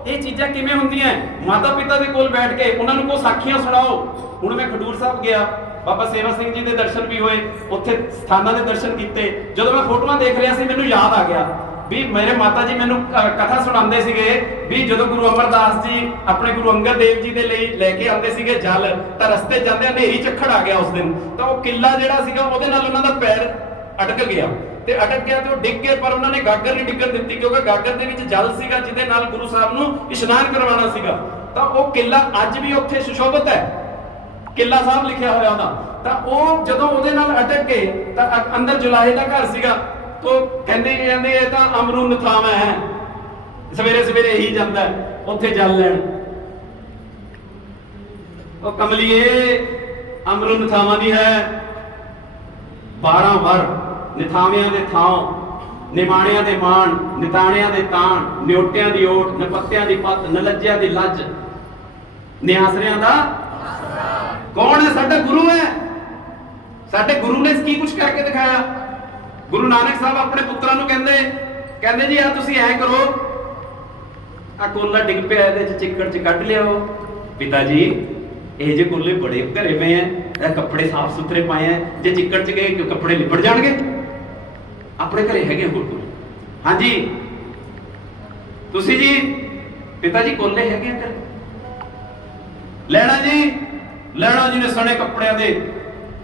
ਇਹ ਚੀਜ਼ਾਂ ਕਿਵੇਂ ਹੁੰਦੀਆਂ। ਮਾਤਾ ਪਿਤਾ ਦੇ ਕੋਲ ਬੈਠ ਕੇ ਉਹਨਾਂ ਨੂੰ ਕੋ ਸਾਖੀਆਂ ਸੁਣਾਓ। ਹੁਣ ਮੈਂ ਖਡੂਰ ਸਾਹਿਬ ਗਿਆ, ਬਾਬਾ ਸੇਵਾ ਸਿੰਘ ਜੀ ਦੇ ਦਰਸ਼ਨ ਵੀ ਹੋਏ, ਉੱਥੇ ਸਥਾਨਾਂ ਦੇ ਦਰਸ਼ਨ ਕੀਤੇ। ਜਦੋਂ ਮੈਂ ਫੋਟੋਆਂ ਦੇਖ ਰਿਹਾ ਸੀ ਮੈਨੂੰ ਯਾਦ ਆ ਗਿਆ ਵੀ ਮੇਰੇ ਮਾਤਾ ਜੀ ਮੈਨੂੰ ਕਥਾ ਸੁਣਾਉਂਦੇ ਸੀਗੇ ਵੀ ਜਦੋਂ ਗੁਰੂ ਅਮਰਦਾਸ ਜੀ ਆਪਣੇ ਗੁਰੂ ਅੰਗਦ ਦੇਵ ਜੀ ਦੇ ਲਈ ਲੈ ਕੇ ਆਉਂਦੇ ਸੀਗੇ ਜਲ, ਤਾਂ ਰਸਤੇ ਜਾਂਦੇ ਹਨੇਰੀ ਝੱਖੜ ਆ ਗਿਆ ਉਸ ਦਿਨ, ਤਾਂ ਉਹ ਕਿੱਲਾ ਜਿਹੜਾ ਸੀਗਾ ਉਹਦੇ ਨਾਲ ਉਹਨਾਂ ਦਾ ਪੈਰ ਅਟਕ ਗਿਆ ਤੇ ਅਟਕ ਗਿਆ ਤੇ ਉਹ ਡਿੱਗ ਗਏ, ਪਰ ਉਹਨਾਂ ਨੇ ਗਾਗਰ ਨਹੀਂ ਡਿੱਗਣ ਦਿੱਤੀ ਕਿਉਂਕਿ ਗਾਗਰ ਦੇ ਵਿੱਚ ਜਲ ਸੀਗਾ ਜਿਹਦੇ ਨਾਲ ਗੁਰੂ ਸਾਹਿਬ ਨੂੰ ਇਸ਼ਨਾਨ ਕਰਵਾਉਣਾ ਸੀਗਾ। ਤਾਂ ਉਹ ਕਿੱਲਾ ਅੱਜ ਵੀ ਉੱਥੇ ਸੁਸ਼ੋਭਿਤ ਹੈ, ਕਿੱਲਾ ਸਾਹਿਬ ਲਿਖਿਆ ਹੋਇਆ ਉਹਦਾ। ਤਾਂ ਉਹ ਜਦੋਂ ਉਹਦੇ ਨਾਲ ਅਟਕ ਗਏ ਤਾਂ ਅੰਦਰ ਜੁਲਾਹੇ ਦਾ ਘਰ ਸੀਗਾ, तो कहते ये तो अमरू नथावा है, सवेरे सवेरे ही जाता उत्थे जल लैन। वो कमलिए अमरू नथावा दी है 12 वर, निथावियां दे थां, निमाणियां दे मान, निताणियां दे ताण, न्योटियां दी ओट, नपत्तियां दी पत, नलज्जियां दी लज, निआसरियां दा कौन है? साडा गुरु है। साडे गुरु ने की कुछ करके दिखाया। गुरु नानक साहब अपने पुत्रों को कहते जी आ तुसी ऐ करो, आ कोला डिग पिया इहदे च चिक्कड़ च कढ लियाओ। पिता जी ये जे कोले बड़े घरे पे हैं, कपड़े साफ सुथरे पाए हैं, जे चिक्कड़ च गए कपड़े लिपड़ जाणगे। अपने घरे हैगे होर कोले? हाँ जी तुसी जी पिता जी कोले हैगे घरे? लैणा जी ने सने कपड़ियां दे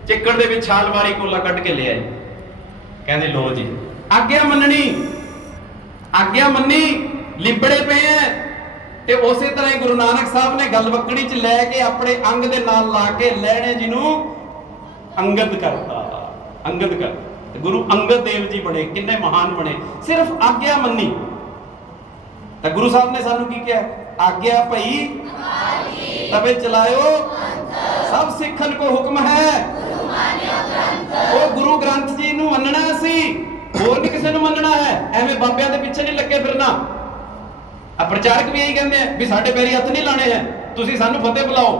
चिक्कड़ दे विच छाल मारी, कोला कढ के ले आए। कहते लो जी आग्या मननी, आग्या मन्नी, लिबड़े पे हैं। ते उसे तरह ही गुरु नानक साहब ने गल वकड़ी च लैके अपने अंग दे नाल ला के लैणे जी नूं अंगद करता, अंगद कर। गुरु अंगद देव जी बने, किन्ने महान बने, सिर्फ आग्या मन्नी। तो गुरु साहब ने सानू की कहा? आग्या भई तबे चलायो सब सिखन को हुक्म है। वो गुरु ग्रंथ जी नूं मनना सी, होर नहीं किसी नूं मनना है। एवें बाबियां दे पिछे नहीं लगे फिरना। प्रचारक भी यही कहते हैं भी साडे पैरी हत्थ नहीं लाने हैं, तुसीं सानू फतेह बुलाओ।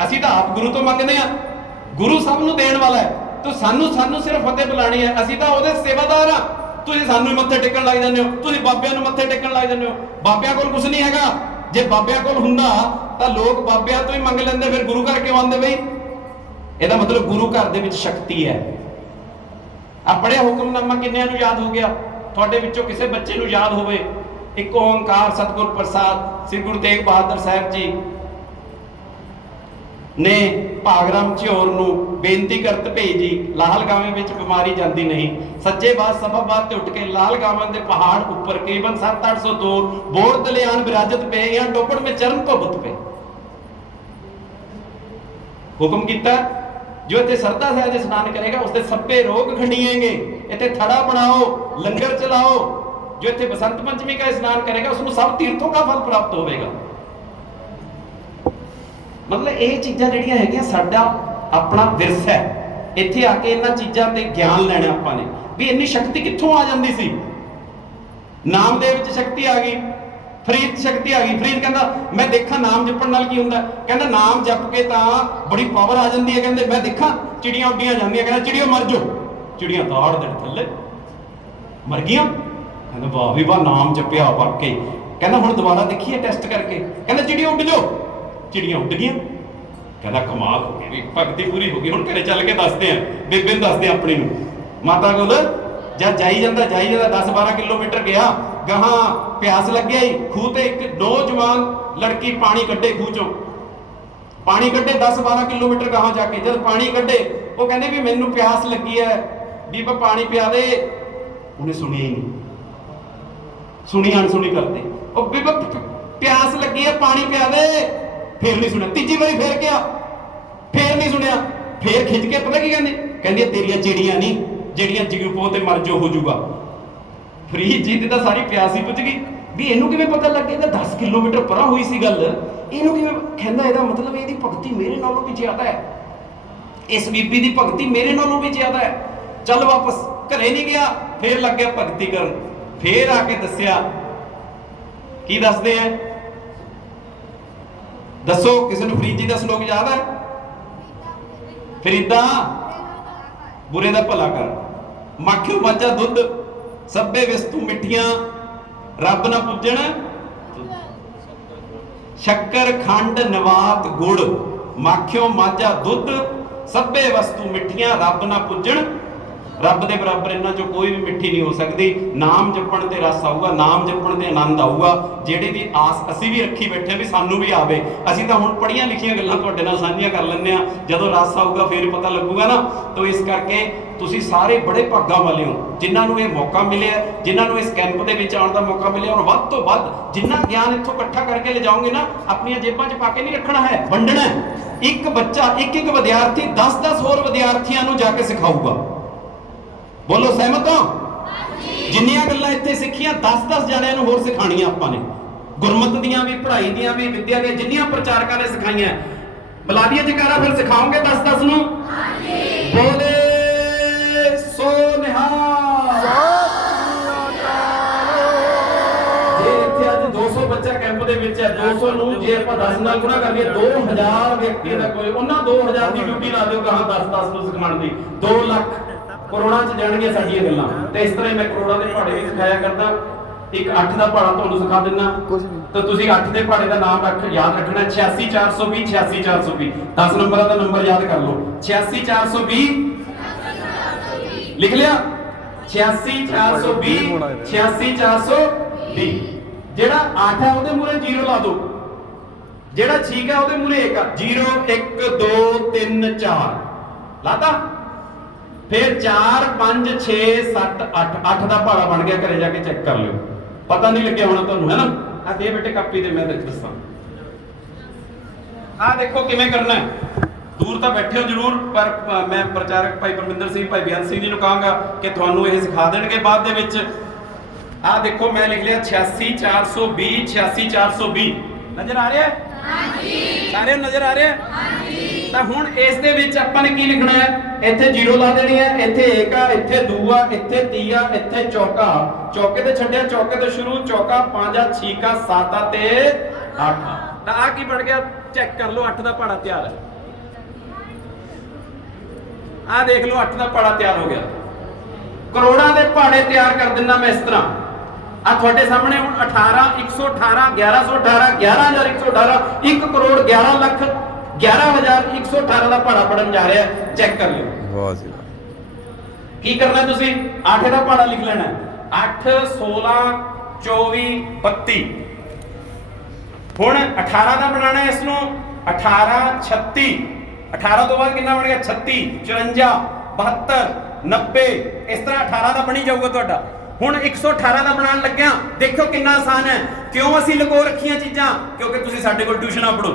असीं तां आप गुरु तो मंगदे आ, गुरु सब नूं देण वाला है, तो सानू सिर्फ फतेह बुलानी है। असीं तां ओहदे सेवादार आ, तुसीं सानू मत्थे टेकण लग जांदे हो, तुसीं बाबियां नूं मत्थे टेकण लग जांदे हो। बाबियां कोल कुछ नहीं हैगा, जे बाबियां कोल हुंदा तां लोक बाबियां तो ही मंग लैंदे, फिर गुरु घर क्यों आंदे बई? ਇਹਦਾ मतलब गुरु घर ਦੇ ਵਿੱਚ ਸ਼ਕਤੀ ਹੈ। ਆ ਪੜਿਆ ਹੁਕਮਨਾਮਾ ਕਿੰਨਿਆਂ ਨੂੰ ਯਾਦ ਹੋ ਗਿਆ? ਤੁਹਾਡੇ ਵਿੱਚੋਂ ਕਿਸੇ ਬੱਚੇ ਨੂੰ ਯਾਦ ਹੋਵੇ। ਇੱਕ ਓੰਕਾਰ ਸਤਿਗੁਰ ਪ੍ਰਸਾਦ ਸ੍ਰੀ ਗੁਰੂ ਤੇਗ ਬਹਾਦਰ ਸਾਹਿਬ ਜੀ ਨੇ ਭਾਗਰਾਮ ਝਿਓਰ ਨੂੰ ਬੇਨਤੀ ਕਰਤ ਭੇਜੀ, ਲਾਲ ਗਾਵੇਂ ਵਿੱਚ ਬਿਮਾਰੀ ਜਾਂਦੀ ਨਹੀਂ। ਸੱਜੇ ਬਾਤ ਸਭਾ ਬਾਤ ਤੇ ਉੱਠ ਕੇ ਲਾਲ ਗਾਵਨ ਦੇ ਪਹਾੜ ਉੱਪਰ ਕਰੀਬਨ 700-800 ਦੂਰ ਬੋੜ ਦਲਿਆਨ ਵਿਰਾਜਤ ਪਏ ਜਾਂ ਡੋਪੜ में चरण ਧੋਬਤ ਪਏ। ਹੁਕਮ ਕੀਤਾ जो इतने सरदा सहज स्नान करेगा उसके सब्बे रोग खंडिएंगे। इतने थड़ा बनाओ, लंगर चलाओ। जो इतने बसंत पंचमी का स्नान करेगा उसको सब तीर्थों का फल प्राप्त होगा। मतलब ये चीज़ां जिहड़ियां हैगियां साडा अपना विरसा है। इत्थे आके इन्हां चीज़ां ते ज्ञान लैणा आपां ने भी इन्नी शक्ति कित्थों आ जांदी सी। नामदेव च शक्ति आ गई, फरीद शक्ति आ गई। फरीद कहता मैं देखा नाम जपण नाल की हुंदा, कहता नाम जप के तां बड़ी पावर आ जांदी है। कहंदे मैं देखा चिड़ियां उड्डियां जांदियां, कहंदा चिड़िया मर जाओ, चिड़ियां ताड़ दे थल्ले मर गईयां। कहंदा वाह भी वाह नाम जपिया वाकई। कहंदा हुण दोबारा देखिए टेस्ट करके, कहंदा चिड़िया उड़ जाओ, चिड़ियां उड़ गईयां। कहंदा कमाल हो गई, भगती पूरी हो गई। हुण घरे चल के दसदे आ, बेबे नूं दसदे अपनी नूं माता कोल जब जाई जांदा 10-12 किलोमीटर गया, गहां प्यास लग गई। खूह ते एक नौजवान लड़की पानी कड्डे, खूह चों पानी कड्डे 10-12 किलोमीटर गहां जाके जब पानी कड्डे वो कहंदे भी मैनू प्यास लगी है, बीबा पानी पिया दे। उन्हें सुनिया ही नहीं, सुनी अनसुनी करते। ओ बीबा प्यास लगी है पानी पिया दे, फिर नहीं सुनिया। तीजी बारी फिर गया, फिर नहीं सुनिया। फिर खिंच के पता की कहंदे, कहंदी तेरियां चिड़ियां नहीं ਜਿਹੜੀਆਂ ਜਿਗਪੋ ਤੇ ਮਰ ਜੋ ਹੋ ਜਾਊਗਾ। ਫਰੀਦ ਜੀ ਦੀ ਤਾਂ ਸਾਰੀ ਪਿਆਸ ਹੀ ਪੁੱਜ ਗਈ ਵੀ ਇਹਨੂੰ ਕਿਵੇਂ ਪਤਾ ਲੱਗੇ? ਤਾਂ 10 ਕਿਲੋਮੀਟਰ ਪਰਾਂ ਹੋਈ ਸੀ ਗੱਲ, ਇਹਨੂੰ ਕਿਵੇਂ ਕਹਿੰਦਾ? ਇਹਦਾ ਮਤਲਬ ਇਹਦੀ ਭਗਤੀ ਮੇਰੇ ਨਾਲੋਂ ਵੀ ਜ਼ਿਆਦਾ ਹੈ, ਇਸ ਬੀਬੀ ਦੀ ਭਗਤੀ ਮੇਰੇ ਨਾਲੋਂ ਵੀ ਜ਼ਿਆਦਾ ਹੈ। ਚੱਲ ਵਾਪਸ ਘਰੇ ਨਹੀਂ ਗਿਆ, ਫੇਰ ਲੱਗ ਗਿਆ ਭਗਤੀ ਕਰਨ। ਫੇਰ ਆ ਕੇ ਦੱਸਿਆ, ਕੀ ਦੱਸਦੇ ਆ? दसो किसी ने फरीद जी का श्लोक याद है? फरीदा बुरे का भला कर, माखियो मज्जा दुध, सभे वस्तु मिठियां, रब ना पूजण, शक्कर खंड नवात गुड़, माखियो माझा दुध, सभे वस्तु मिठियां, रब ना पूजण। रब दे बराबर इन्हां चों कोई भी मिठी नहीं हो सकती। नाम जपण ते रस आऊगा, नाम जपण ते आनंद आऊगा, जेहड़ी दी आस असीं भी रखी बैठे भी सानू भी आवे। असीं तां हुण पढ़ियां लिखियां गल्लां तुहाडे नाल साझीआं कर लैंदे आ, जदों रस आऊगा फिर पता लगूगा ना। तो इस करके तुसीं सारे बड़े भागां वाले हो जिन्हां नूं इह मौका मिलिआ, जिन्हां नूं इस कैंप दे विच आउण दा मौका मिलिआ। और वध तो वध जिन्ना ज्ञान इत्थों इकट्ठा करके ले जाओगे ना, अपणीਆਂ जेबां 'ਚ पा के नहीं रखना है, वंडना है। एक बच्चा एक विद्यार्थी 10-10 होर विद्यार्थियों नूं जाके सिखाऊगा। बोलो सहमत हो? जिन्नियां गल्लां इत्थे सिੱਖੀਆਂ 10-10 जणिਆਂ ਨੂੰ ਹੋਰ ਸਿਖਾਣੀਆਂ ਆਪਾਂ ਨੇ, ਗੁਰਮਤ ਦੀਆਂ ਵੀ, ਪੜ੍ਹਾਈ ਦੀਆਂ ਵੀ, ਵਿਦਿਆ ਦੀਆਂ ਜਿੰਨੀਆਂ ਪ੍ਰਚਾਰਕਾਂ ਨੇ ਸਿਖਾਈਆਂ। ਬੁਲਾ ਦਈਏ ਜਕਾਰਾ ਫਿਰ ਸਿਖਾਓਗੇ 10-10 ਨੂੰ? ਹਾਂਜੀ। ਬੋਲੇ ਸੋ ਨਿਹਾਲ। ਜੇ ਇੱਥੇ ਅੱਜ 200 ਬੱਚਾ ਕੈਂਪ ਦੇ ਵਿੱਚ ਹੈ, 200 ਨੂੰ ਜੇ ਆਪਾਂ 10 ਨਾਲ ਗੁਣਾ ਕਰੀਏ 2000 ਵਿਅਕਤੀ ਦਾ ਕੋਈ, ਉਹਨਾਂ 2000 ਦੀ ਡਿਊਟੀ ਲਾ ਦਿਓ ਕਹਾਂ 10-10 ਨੂੰ ਸਿਖਾਉਣ ਦੀ। 2 ਲੱਖ ਕਰੋੜਾਂ 'ਚ ਜਾਣਗੀਆਂ ਸਾਡੀਆਂ ਗੱਲਾਂ। ਤੇ ਇਸ ਤਰ੍ਹਾਂ ਮੈਂ ਕਰੋੜਾਂ ਦੇ ਪਹਾੜੇ ਵੀ ਸਿਖਾਇਆ ਕਰਦਾ। ਇੱਕ 8 ਦਾ ਪਹਾੜਾ ਤੁਹਾਨੂੰ ਸਿਖਾ ਦਿੰਦਾ, ਤਾਂ ਤੁਸੀਂ 8 ਦੇ ਪਹਾੜੇ ਦਾ ਨਾਮ ਯਾਦ ਰੱਖਣਾ, 86420 86420। 10 ਨੰਬਰਾਂ ਦਾ ਨੰਬਰ ਯਾਦ ਕਰ ਲਓ, 86420 ਲਿਖ ਲਿਆ, 86420 86420। ਜਿਹੜਾ 8 ਹੈ ਉਹਦੇ ਮੂਹਰੇ 0 ਲਾ ਦਿਓ, ਜਿਹੜਾ 6 ਹੈ ਉਹਦੇ ਮੂਹਰੇ 1 ਆ, 0 1 2 3 4 ਲਾਤਾ। फिर 4 5 6 7 8 8 ਦਾ ਪਹਾੜਾ ਬਣ ਗਿਆ। ਘਰੇ ਜਾ ਕੇ ਚੈੱਕ ਕਰ ਲਿਓ, ਪਤਾ ਨਹੀਂ ਲੱਗਿਆ ਹੋਣਾ ਤੁਹਾਨੂੰ, ਹੈ ਨਾ। ਆ ਦੇ ਬੇਟੇ ਕਾਪੀ ਦੇ, ਮੈਂ ਦੱਸਾਂ। ਆ ਦੇਖੋ ਕਿਵੇਂ ਕਰਨਾ ਹੈ। ਦੂਰ ਤਾਂ ਬੈਠੇ ਹੋ ਜ਼ਰੂਰ, ਪਰ ਮੈਂ ਪ੍ਰਚਾਰਕ ਭਾਈ ਪਰਮਿੰਦਰ ਸਿੰਘ, ਭਾਈ ਬਿਆਨ ਸਿੰਘ ਜੀ ਨੂੰ ਕਹਾਂਗਾ ਕਿ ਤੁਹਾਨੂੰ ਇਹ ਸਿਖਾ ਦੇਣਗੇ ਬਾਅਦ ਦੇ ਵਿੱਚ। ਆ ਦੇਖੋ ਮੈਂ ਲਿਖ ਲਿਆ 86420 86420। ਨਜ਼ਰ ਆ ਰਿਹਾ ਹੈ? ਹਾਂਜੀ। ਸਾਰਿਆਂ ਨੂੰ ਨਜ਼ਰ ਆ ਰਿਹਾ ਹੈ? ਹਾਂਜੀ। ਤਾਂ ਹੁਣ ਇਸ ਦੇ ਵਿੱਚ ਆਪਾਂ ਨੇ ਕੀ ਲਿਖਣਾ ਹੈ? ਇੱਥੇ 0 ਲਾ ਦੇਣੀ ਹੈ, ਇੱਥੇ 1 ਆ, ਇੱਥੇ 2 ਆ, ਇੱਥੇ 3 ਆ, ਇੱਥੇ ਚੌਕਾ, ਚੌਕੇ ਤੇ ਛੱਡਿਆ, ਚੌਕੇ ਤੋਂ ਸ਼ੁਰੂ, ਚੌਕਾ 5 ਆ, 6 ਆ, 7 ਆ ਤੇ 8 ਆ। ਤਾਂ ਆ ਕੀ ਬਣ ਗਿਆ? ਚੈੱਕ ਕਰ ਲਓ, 8 ਦਾ ਪਹਾੜਾ ਤਿਆਰ ਹੈ। ਆ ਦੇਖ ਲਓ 8 ਦਾ ਪਹਾੜਾ ਤਿਆਰ ਹੋ ਗਿਆ। ਕਰੋੜਾਂ ਦੇ ਪਹਾੜੇ ਤਿਆਰ ਕਰ ਦਿੰਦਾ ਮੈਂ ਇਸ ਤਰ੍ਹਾਂ। ਆ ਤੁਹਾਡੇ ਸਾਹਮਣੇ ਹੁਣ 18 118 1118 11118 1 ਕਰੋੜ 11 ਲੱਖ 11118 ਦਾ ਪਹਾੜਾ ਪੜਨ ਜਾ ਰਿਹਾ। ਚੈੱਕ ਕਰ ਲਿਓ। ਵਾਹ ਜੀ ਵਾਹ। ਕੀ ਕਰਨਾ ਤੁਸੀਂ? 8 ਦਾ ਪਹਾੜਾ ਲਿਖ ਲੈਣਾ, 8 16 24 32। ਹੁਣ 18 ਦਾ ਬਣਾਣਾ ਇਸ ਨੂੰ, 18 36। 18 ਤੋਂ ਬਾਅਦ ਕਿੰਨਾ ਬਣ ਗਿਆ? 36 54 72 90। ਇਸ ਤਰ੍ਹਾਂ 18 ਦਾ ਬਣੀ ਜਾਊਗਾ ਤੁਹਾਡਾ। ਹੁਣ 118 ਦਾ ਬਣਾਉਣ ਲੱਗਿਆ, ਦੇਖੋ ਕਿੰਨਾ ਆਸਾਨ ਹੈ। ਕਿਉਂ ਅਸੀਂ ਲੁਕੋ ਰੱਖੀਆਂ ਚੀਜ਼ਾਂ? ਕਿਉਂਕਿ ਤੁਸੀਂ ਸਾਡੇ ਕੋਲ ਟਿਊਸ਼ਨਾਂ ਪੜ੍ਹੋ,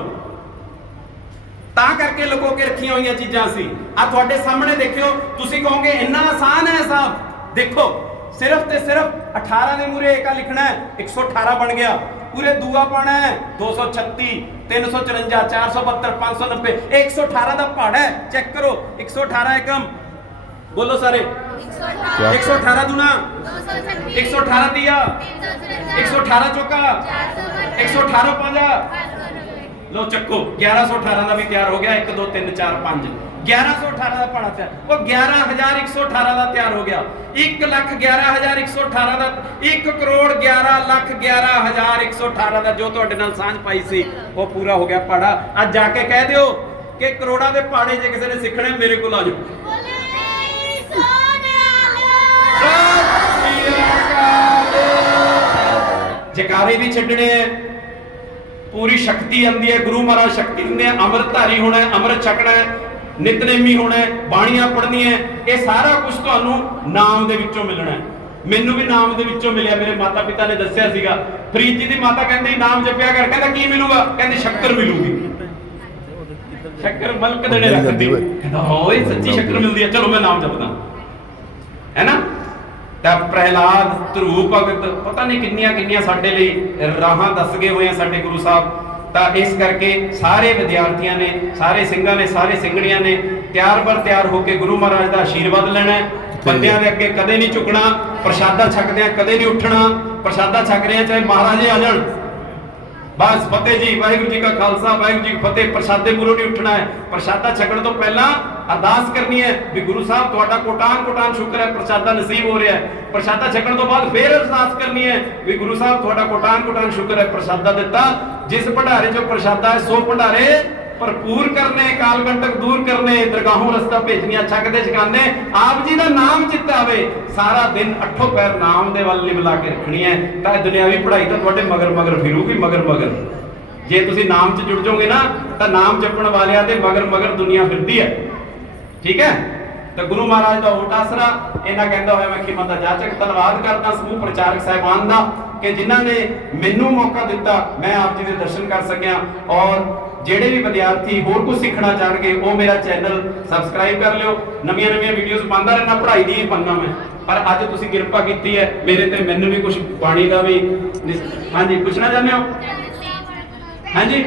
ਤਾਂ ਕਰਕੇ ਲੁਕੋ ਕੇ ਰੱਖੀਆਂ ਹੋਈਆਂ ਚੀਜ਼ਾਂ ਅਸੀਂ ਆ ਤੁਹਾਡੇ ਸਾਹਮਣੇ। ਦੇਖਿਓ, ਤੁਸੀਂ ਕਹੋਗੇ ਇੰਨਾ ਆਸਾਨ ਹੈ ਸਾਹਿਬ। ਦੇਖੋ ਸਿਰਫ ਤੇ ਸਿਰਫ 18 ਦੇ ਮੂਹਰੇ 1 ਲਿਖਣਾ ਹੈ, 118 ਬਣ ਗਿਆ। ਪੂਰੇ ਦੂਆ ਪਾਣਾ ਹੈ 236 354 472 590। 118 ਦਾ ਪਹਾੜਾ ਹੈ। ਚੈੱਕ ਕਰੋ, 118 ਏਕਮ। बोलो सारे 118 दूना 118 दिया 118 चौका 118 पांजा। लो चक्को 1118 का भी तैयार हो गया। 1 2 3 4 5 1118 का पहाड़ा तैयार। वो 11118 का तैयार हो गया। 1,11,118 का 1 करोड़ 11,11,118 का जो तुहाडे नाल सांझ पाई सी वो पूरा हो गया पहाड़ा। आज जाके कह दिओ कि करोड़ां दे पहाड़े जे किसी ने सीखने मेरे को आ जाओ। जकारे भी छड्डने हैं, पूरी शक्ति आंदी है। गुरु महाराज शक्ति दिंदे हैं। अमृतधारी होना है, अमृत छकना है, नितनेमी होना है, बाणियां पढ़नी है। ये सारा कुछ तुहानू नाम दे विचों मिलना है। मैनू भी नाम दे विचों मिलिया। मेरे माता पिता ने दस्सिया सीगा। फरीद जी दी माता कहंदी नाम जपिया कर, कहंदा की मिलूगा? कहंदी शक्कर मिलूगी। शक्कर मलक देने रखदी। कहंदा ओए सच्ची शक्कर मिलदी है, चलो मैं नाम जपदा, है ना। प्रहलाद, ध्रुव भगत, पता नहीं किन्नियां किन्नियां साडे लई राहां दस गए हुए हैं साडे गुरु साहब। तो इस करके सारे विद्यार्थियों ने, सारे सिंघां ने, सारे सिंगड़ियां ने तैयार बर तैयार होकर गुरु महाराज का आशीर्वाद लेना है। बंदियां दे अगे कदे नहीं झुकना। प्रसादा छकदे कदे नहीं उठना। प्रसादा छक रहे चाहे महाराजे आ जाण, ਬਸ ਫਤਿਹ ਜੀ, ਵਾਹਿਗੁਰੂ ਜੀ ਕਾ ਖਾਲਸਾ ਵਾਹਿਗੁਰੂ ਜੀ ਕੀ ਫਤਿਹ। ਪ੍ਰਸ਼ਾਦੇ ਮੂਹਰੋਂ ਨਹੀਂ ਉੱਠਣਾ ਹੈ। ਪ੍ਰਸ਼ਾਦਾ ਛਕਣ ਤੋਂ ਪਹਿਲਾਂ ਅਰਦਾਸ ਕਰਨੀ ਹੈ ਵੀ ਗੁਰੂ ਸਾਹਿਬ ਤੁਹਾਡਾ ਕੋਟਾਨ ਕੋਟਾਨ ਸ਼ੁਕਰ ਹੈ ਪ੍ਰਸ਼ਾਦਾ ਨਸੀਬ ਹੋ ਰਿਹਾ ਹੈ। ਪ੍ਰਸ਼ਾਦਾ ਛਕਣ ਤੋਂ ਬਾਅਦ ਫੇਰ ਅਰਦਾਸ ਕਰਨੀ ਹੈ ਵੀ ਗੁਰੂ ਸਾਹਿਬ ਤੁਹਾਡਾ ਕੋਟਾਨ ਕੋਟਾਨ ਸ਼ੁਕਰ ਹੈ ਪ੍ਰਸ਼ਾਦਾ ਦਿੱਤਾ। ਜਿਸ ਭੰਡਾਰੇ ਚੋਂ ਪ੍ਰਸ਼ਾਦਾ ਹੈ ਸੋ ਭੰਡਾਰੇ ਭਰਪੂਰ ਕਰਨੇ, ਕਾਲ ਕੰਟਕ ਦੂਰ ਕਰਨੇ, ਦਰਗਾਹੋਂ ਰਸਤਾ ਭੇਜਣੀਆਂ, ਛਕਦੇ ਛਕਾਉਂਦੇ ਆਪ ਜੀ ਦਾ ਨਾਮ ਚਿੱਤ ਆਵੇ। ਸਾਰਾ ਦਿਨ ਅੱਠੋਂ ਪੈਰ ਨਾਮ ਦੇ ਵੱਲ ਲਿਵਲਾ ਕੇ ਰੱਖਣੀ ਹੈ ਤਾਂ ਇਹ ਦੁਨਿਆਵੀ ਪੜ੍ਹਾਈ ਤਾਂ ਤੁਹਾਡੇ ਮਗਰ ਮਗਰ ਫਿਰੂਗੀ, ਮਗਰ ਮਗਰ। ਜੇ ਤੁਸੀਂ ਨਾਮ 'ਚ ਜੁੜ ਜਾਓਗੇ ਨਾ ਤਾਂ ਨਾਮ ਜਪਣ ਵਾਲਿਆਂ ਦੇ ਮਗਰ ਮਗਰ ਦੁਨੀਆ ਫਿਰਦੀ ਹੈ। ਠੀਕ ਹੈ, ਤਾਂ ਗੁਰੂ ਮਹਾਰਾਜ ਦਾ ਓਟ ਆਸਰਾ। ਇਹਨਾਂ ਕਹਿੰਦਾ ਹੋਇਆ ਮੈਂ ਖਿਮਾ ਦਾ ਜਾਚਕ ਧੰਨਵਾਦ ਕਰਦਾ ਸਮੂਹ ਪ੍ਰਚਾਰਕ ਸਾਹਿਬਾਨ ਦਾ ਕਿ ਜਿਨ੍ਹਾਂ ਨੇ ਮੈਨੂੰ ਮੌਕਾ ਦਿੱਤਾ ਮੈਂ ਆਪ ਜੀ ਦੇ ਦਰਸ਼ਨ ਕਰ ਸਕਿਆ। ਔਰ ਜਿਹੜੇ ਵੀ ਵਿਦਿਆਰਥੀ ਹੋਰ ਕੁਝ ਸਿੱਖਣਾ ਚਾਹਣਗੇ ਉਹ ਮੇਰਾ ਚੈਨਲ ਸਬਸਕ੍ਰਾਈਬ ਕਰ ਲਿਓ। ਨਵੀਆਂ ਨਵੀਆਂ ਵੀਡੀਓਜ਼ ਪਾਉਂਦਾ ਰਹਿਣਾ, ਪੜ੍ਹਾਈ ਦੀ ਹੀ ਪਾਉਂਦਾ ਮੈਂ। ਪਰ ਅੱਜ ਤੁਸੀਂ ਕਿਰਪਾ ਕੀਤੀ ਹੈ ਮੇਰੇ ਤੇ, ਮੈਨੂੰ ਵੀ ਕੁਝ ਬਾਣੀ ਦਾ ਵੀ। ਹਾਂਜੀ, ਪੁੱਛਣਾ ਚਾਹੁੰਦੇ ਹੋ? ਹਾਂਜੀ,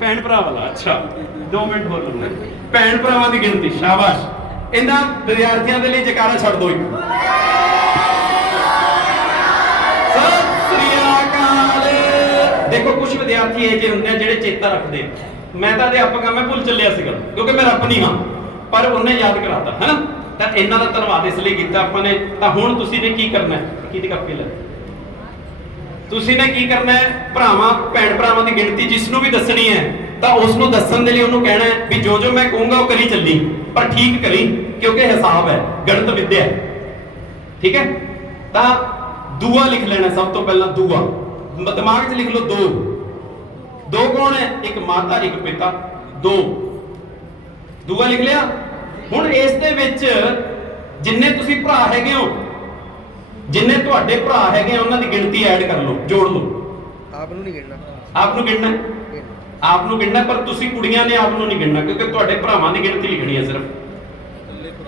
ਭੈਣ ਭਰਾ ਵਾਲਾ। ਅੱਛਾ, 2 ਮਿੰਟ ਹੋਰ ਲੂੰਗਾ। ਭੈਣ ਭਰਾਵਾਂ ਦੀ ਗਿਣਤੀ, ਸ਼ਾਬਾਸ਼। ਇਹਨਾਂ ਵਿਦਿਆਰਥੀਆਂ ਦੇ ਲਈ ਜਕਾਰਾ ਛੱਡ ਦੋ ਇੱਕ। ਸਤਿ ਸ੍ਰੀ ਅਕਾਲ। ਦੇਖੋ ਕੁਝ ਵਿਦਿਆਰਥੀ ਇਹ ਜਿਹੇ ਹੁੰਦੇ ਆ ਜਿਹੜੇ ਚੇਤਾ ਰੱਖਦੇ। ਮੈਂ ਤਾਂ ਅਧਿਆਪਕ ਹਾਂ, ਮੈਂ ਭੁੱਲ ਚੱਲਿਆ ਸੀਗਾ ਕਿਉਂਕਿ ਮੈਂ ਰੱਬ ਨਹੀਂ ਹਾਂ, ਪਰ ਉਹਨੇ ਯਾਦ ਕਰਾਤਾ ਹੈ ਨਾ। ਤਾਂ ਇਹਨਾਂ ਦਾ ਧੰਨਵਾਦ ਇਸ ਲਈ ਕੀਤਾ ਆਪਾਂ ਨੇ। ਤਾਂ ਹੁਣ ਤੁਸੀਂ ਨੇ ਕੀ ਕਰਨਾ ਹੈ? ਕਿਹਦੀ ਕਾਪੀ ਲੈ? ਤੁਸੀਂ ਨੇ ਕੀ ਕਰਨਾ ਹੈ? ਭਰਾਵਾਂ ਭੈਣ ਭਰਾਵਾਂ ਦੀ ਗਿਣਤੀ ਜਿਸ ਨੂੰ ਵੀ ਦੱਸਣੀ ਹੈ ਤਾਂ ਉਸ ਨੂੰ ਦੱਸਣ ਦੇ ਲਈ ਉਹਨੂੰ ਕਹਿਣਾ ਹੈ ਵੀ ਜੋ ਜੋ ਮੈਂ ਕਹੂੰਗਾ ਉਹ ਕਰੀ ਚੱਲੀ, ਪਰ ਠੀਕ ਕਰੀ ਕਿਉਂਕਿ ਹਿਸਾਬ ਹੈ, ਗਣਿਤ ਵਿਦਿਆ ਹੈ। ਠੀਕ ਹੈ, ਤਾਂ ਦੂਆ ਲਿਖ ਲੈਣਾ ਸਭ ਤੋਂ ਪਹਿਲਾਂ। ਦੂਆ ਦਿਮਾਗ 'ਚ ਲਿਖ ਲਓ। ਦੋ ਕੌਣ ਹੈ? ਇੱਕ ਮਾਤਾ ਇੱਕ ਪਿਤਾ, 2। ਦੂਆ ਲਿਖ ਲਿਆ। ਹੁਣ ਇਸ ਦੇ ਵਿੱਚ ਜਿੰਨੇ ਤੁਸੀਂ ਭਰਾ ਹੈਗੇ ਹੋ, ਜਿੰਨੇ ਤੁਹਾਡੇ ਭਰਾ ਹੈਗੇ ਆ ਉਹਨਾਂ ਦੀ ਗਿਣਤੀ ਐਡ ਕਰ ਲਓ, ਜੋੜ ਲਓ। ਆਪ ਨੂੰ ਨਹੀਂ ਗਿਣਨਾ, ਆਪ ਨੂੰ ਗਿਣਨਾ, ਆਪ ਨੂੰ ਗਿਣਨਾ। ਪਰ ਤੁਸੀਂ ਕੁੜੀਆਂ ਨੇ ਆਪ ਨੂੰ ਨਹੀਂ ਗਿਣਨਾ ਕਿਉਂਕਿ ਤੁਹਾਡੇ ਭਰਾਵਾਂ ਦੀ ਗਿਣਤੀ ਲਿਖਣੀ ਹੈ ਸਿਰਫ,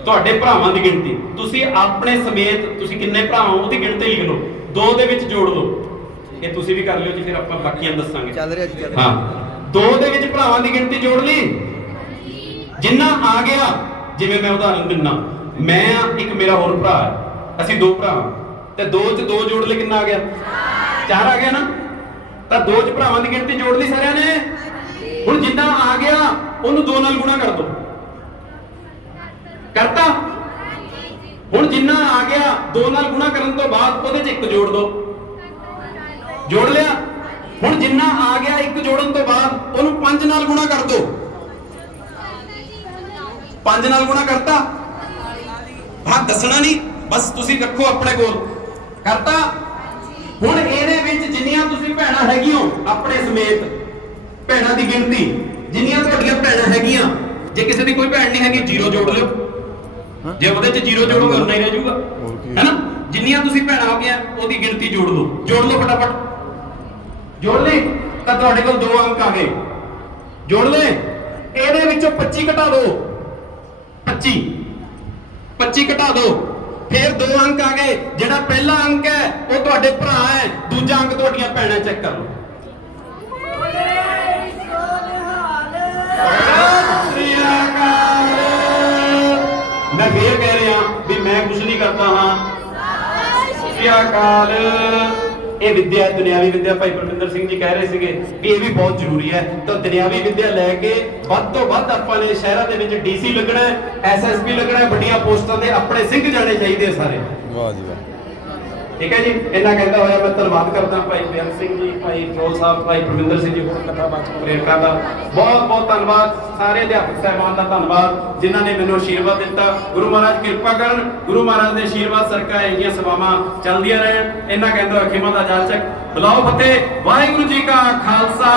ਤੁਹਾਡੇ ਭਰਾਵਾਂ ਦੀ ਗਿਣਤੀ। ਤੁਸੀਂ ਆਪਣੇ ਸਮੇਤ ਤੁਸੀਂ ਕਿੰਨੇ ਭਰਾ ਹੋ ਉਹਦੀ ਗਿਣਤੀ ਲਿਖ ਲਓ, 2 ਦੇ ਵਿੱਚ ਜੋੜ ਲਓ। ਇਹ ਤੁਸੀਂ ਵੀ ਕਰ ਲਿਓ ਜੀ, ਫਿਰ ਆਪਾਂ ਬਾਕੀਆਂ ਦੱਸਾਂਗੇ। ਚੱਲ ਰਿਹਾ ਜੀ, ਚੱਲ ਹਾਂ, 2 ਦੇ ਵਿੱਚ ਭਰਾਵਾਂ ਦੀ ਗਿਣਤੀ ਜੋੜ ਲਈ। ਜਿੰਨਾ ਆ ਗਿਆ, ਜਿਵੇਂ ਮੈਂ ਉਦਾਹਰਨ ਦਿੰਨਾ, ਮੈਂ ਇੱਕ ਮੇਰਾ ਹੋਰ ਭਰਾ ਹੈ, ਅਸੀਂ 2 ਭਰਾ ਤੇ 2 ਚ 2 ਜੋੜ ਲੈ ਕਿੰਨਾ ਆ ਗਿਆ? 4 ਆ ਗਿਆ ਨਾ। ਤਾਂ 2 ਚ ਭਰਾਵਾਂ ਦੀ ਗਿਣਤੀ ਜੋੜ ਲਈ ਸਾਰਿਆਂ ਨੇ। ਹੁਣ ਜਿੰਨਾ ਆ ਗਿਆ ਉਹਨੂੰ 2 ਨਾਲ ਗੁਣਾ ਕਰ ਦੋ। ਕਰਤਾ? ਹੁਣ ਜਿੰਨਾ ਆ ਗਿਆ 2 ਨਾਲ ਗੁਣਾ ਕਰਨ ਤੋਂ ਬਾਅਦ ਉਹਦੇ ਚ 1 ਜੋੜ ਦੋ। ਜੋੜ ਲਿਆ। ਹੁਣ ਜਿੰਨਾ ਆ ਗਿਆ 1 ਜੋੜਨ ਤੋਂ ਬਾਅਦ ਉਹਨੂੰ 5 ਨਾਲ ਗੁਣਾ ਕਰ ਦੋ। 5 ਨਾਲ ਗੁਣਾ ਕਰਤਾ? ਹਾਂ, ਦੱਸਣਾ ਨਹੀਂ, ਬਸ ਤੁਸੀਂ ਰੱਖੋ ਆਪਣੇ ਕੋਲ। ਕਰਤਾ? ਹੁਣ ਇਹਦੇ ਵਿੱਚ ਜਿੰਨੀਆਂ ਤੁਸੀਂ ਭੈਣਾਂ ਹੈਗੀਆਂ ਆਪਣੇ ਸਮੇਤ, ਭੈਣਾਂ ਦੀ ਗਿਣਤੀ ਜਿੰਨੀਆਂ ਤੁਹਾਡੀਆਂ ਭੈਣਾਂ ਹੈਗੀਆਂ, ਜੇ ਕਿਸੇ ਦੀ ਕੋਈ ਭੈਣ ਨਹੀਂ ਹੈਗੀ 0 ਜੋੜ ਲਿਓ। ਜੇ ਉਹਦੇ ਚ 0 ਜੋੜੋਗੇ ਉਨਾ ਹੀ ਰਹਿ ਜਾਊਗਾ, ਹੈਨਾ। ਜਿੰਨੀਆਂ ਤੁਸੀਂ ਭੈਣਾਂ ਹੋ ਗਈਆਂ ਉਹਦੀ ਗਿਣਤੀ ਜੋੜ ਲਓ। ਜੋੜ ਲਓ ਫਟਾਫਟ। ਜੋੜ ਲਈ ਤਾਂ ਤੁਹਾਡੇ ਕੋਲ 2 ਅੰਕ ਆ ਗਏ। ਜੋੜ ਲੈ। ਇਹਦੇ ਵਿੱਚੋਂ 25 ਘਟਾ ਦਿਓ। 25 ਘਟਾ ਦਿਓ, ਫਿਰ 2 ਅੰਕ ਆ ਗਏ। ਜਿਹੜਾ ਪਹਿਲਾ ਅੰਕ ਹੈ ਉਹ ਤੁਹਾਡੇ ਭਰਾ ਹੈ, ਦੂਜਾ ਅੰਕ ਤੁਹਾਡੀਆਂ ਭੈਣਾਂ। ਚੈੱਕ ਕਰ ਲਓ। ਮੈਂ ਫੇਰ ਕਹਿ ਰਿਹਾ ਵੀ ਮੈਂ ਕੁਝ ਨਹੀਂ ਕਰਦਾ ਹਾਂ। ਸਤਿ ਸ੍ਰੀ ਅਕਾਲ। ਇਹ ਵਿਦਿਆ, ਦੁਨਿਆਵੀ ਵਿਦਿਆ, ਭਾਈ ਪਰਮਿੰਦਰ ਸਿੰਘ ਜੀ ਕਹਿ ਰਹੇ ਸੀਗੇ ਵੀ ਇਹ ਵੀ ਬਹੁਤ ਜ਼ਰੂਰੀ ਹੈ। ਤਾਂ ਦੁਨਿਆਵੀ ਵਿਦਿਆ ਲੈ ਕੇ ਵੱਧ ਤੋਂ ਵੱਧ ਆਪਾਂ ਨੇ ਸ਼ਹਿਰਾਂ ਦੇ ਵਿੱਚ ਡੀਸੀ ਲੱਗਣਾ ਹੈ, ਐਸਐਸਪੀ ਲੱਗਣਾ ਹੈ, ਵੱਡੀਆਂ ਪੋਸਟਾਂ ਤੇ ਆਪਣੇ ਸਿੰਘ ਜਾਣੇ ਚਾਹੀਦੇ ਸਾਰੇ। ਵਾਹ ਜੀ ਵਾਹ। ਠੀਕ ਹੈ ਜੀ। ਇਹਨਾਂ ਕਹਿੰਦਾ ਹੋਇਆ ਮੈਂ ਧੰਨਵਾਦ ਕਰਦਾ ਭਾਈ ਬੇਅੰਤ ਸਿੰਘ ਜੀ, ਭਾਈ ਫਿਰੋਜ਼ ਸਾਹਿਬ, ਭਾਈ ਪਰਮਿੰਦਰ ਸਿੰਘ ਜੀ, ਹੋਰ ਕਥਾਵਾਚਕ ਪ੍ਰੇਰਕਾਂ ਦਾ ਬਹੁਤ ਬਹੁਤ ਧੰਨਵਾਦ। ਸਾਰੇ ਅਧਿਆਪਕ ਸਾਹਿਬਾਨ ਦਾ ਧੰਨਵਾਦ ਜਿਨ੍ਹਾਂ ਨੇ ਮੈਨੂੰ ਆਸ਼ੀਰਵਾਦ ਦਿੱਤਾ। ਗੁਰੂ ਮਹਾਰਾਜ ਕਿਰਪਾ ਕਰਨ, ਗੁਰੂ ਮਹਾਰਾਜ ਦੇ ਆਸ਼ੀਰਵਾਦ ਸਰਕਾ ਇਹ ਜਿਹੀਆਂ ਸੇਵਾਵਾਂ ਚੱਲਦੀਆਂ ਰਹਿਣ। ਇਹਨਾਂ ਕਹਿੰਦਾ ਖਿਮਾ ਦਾ ਜਾਚਕ। ਬੁਲਾਓ ਫਤਿਹ। ਵਾਹਿਗੁਰੂ ਜੀ ਕਾ ਖਾਲਸਾ।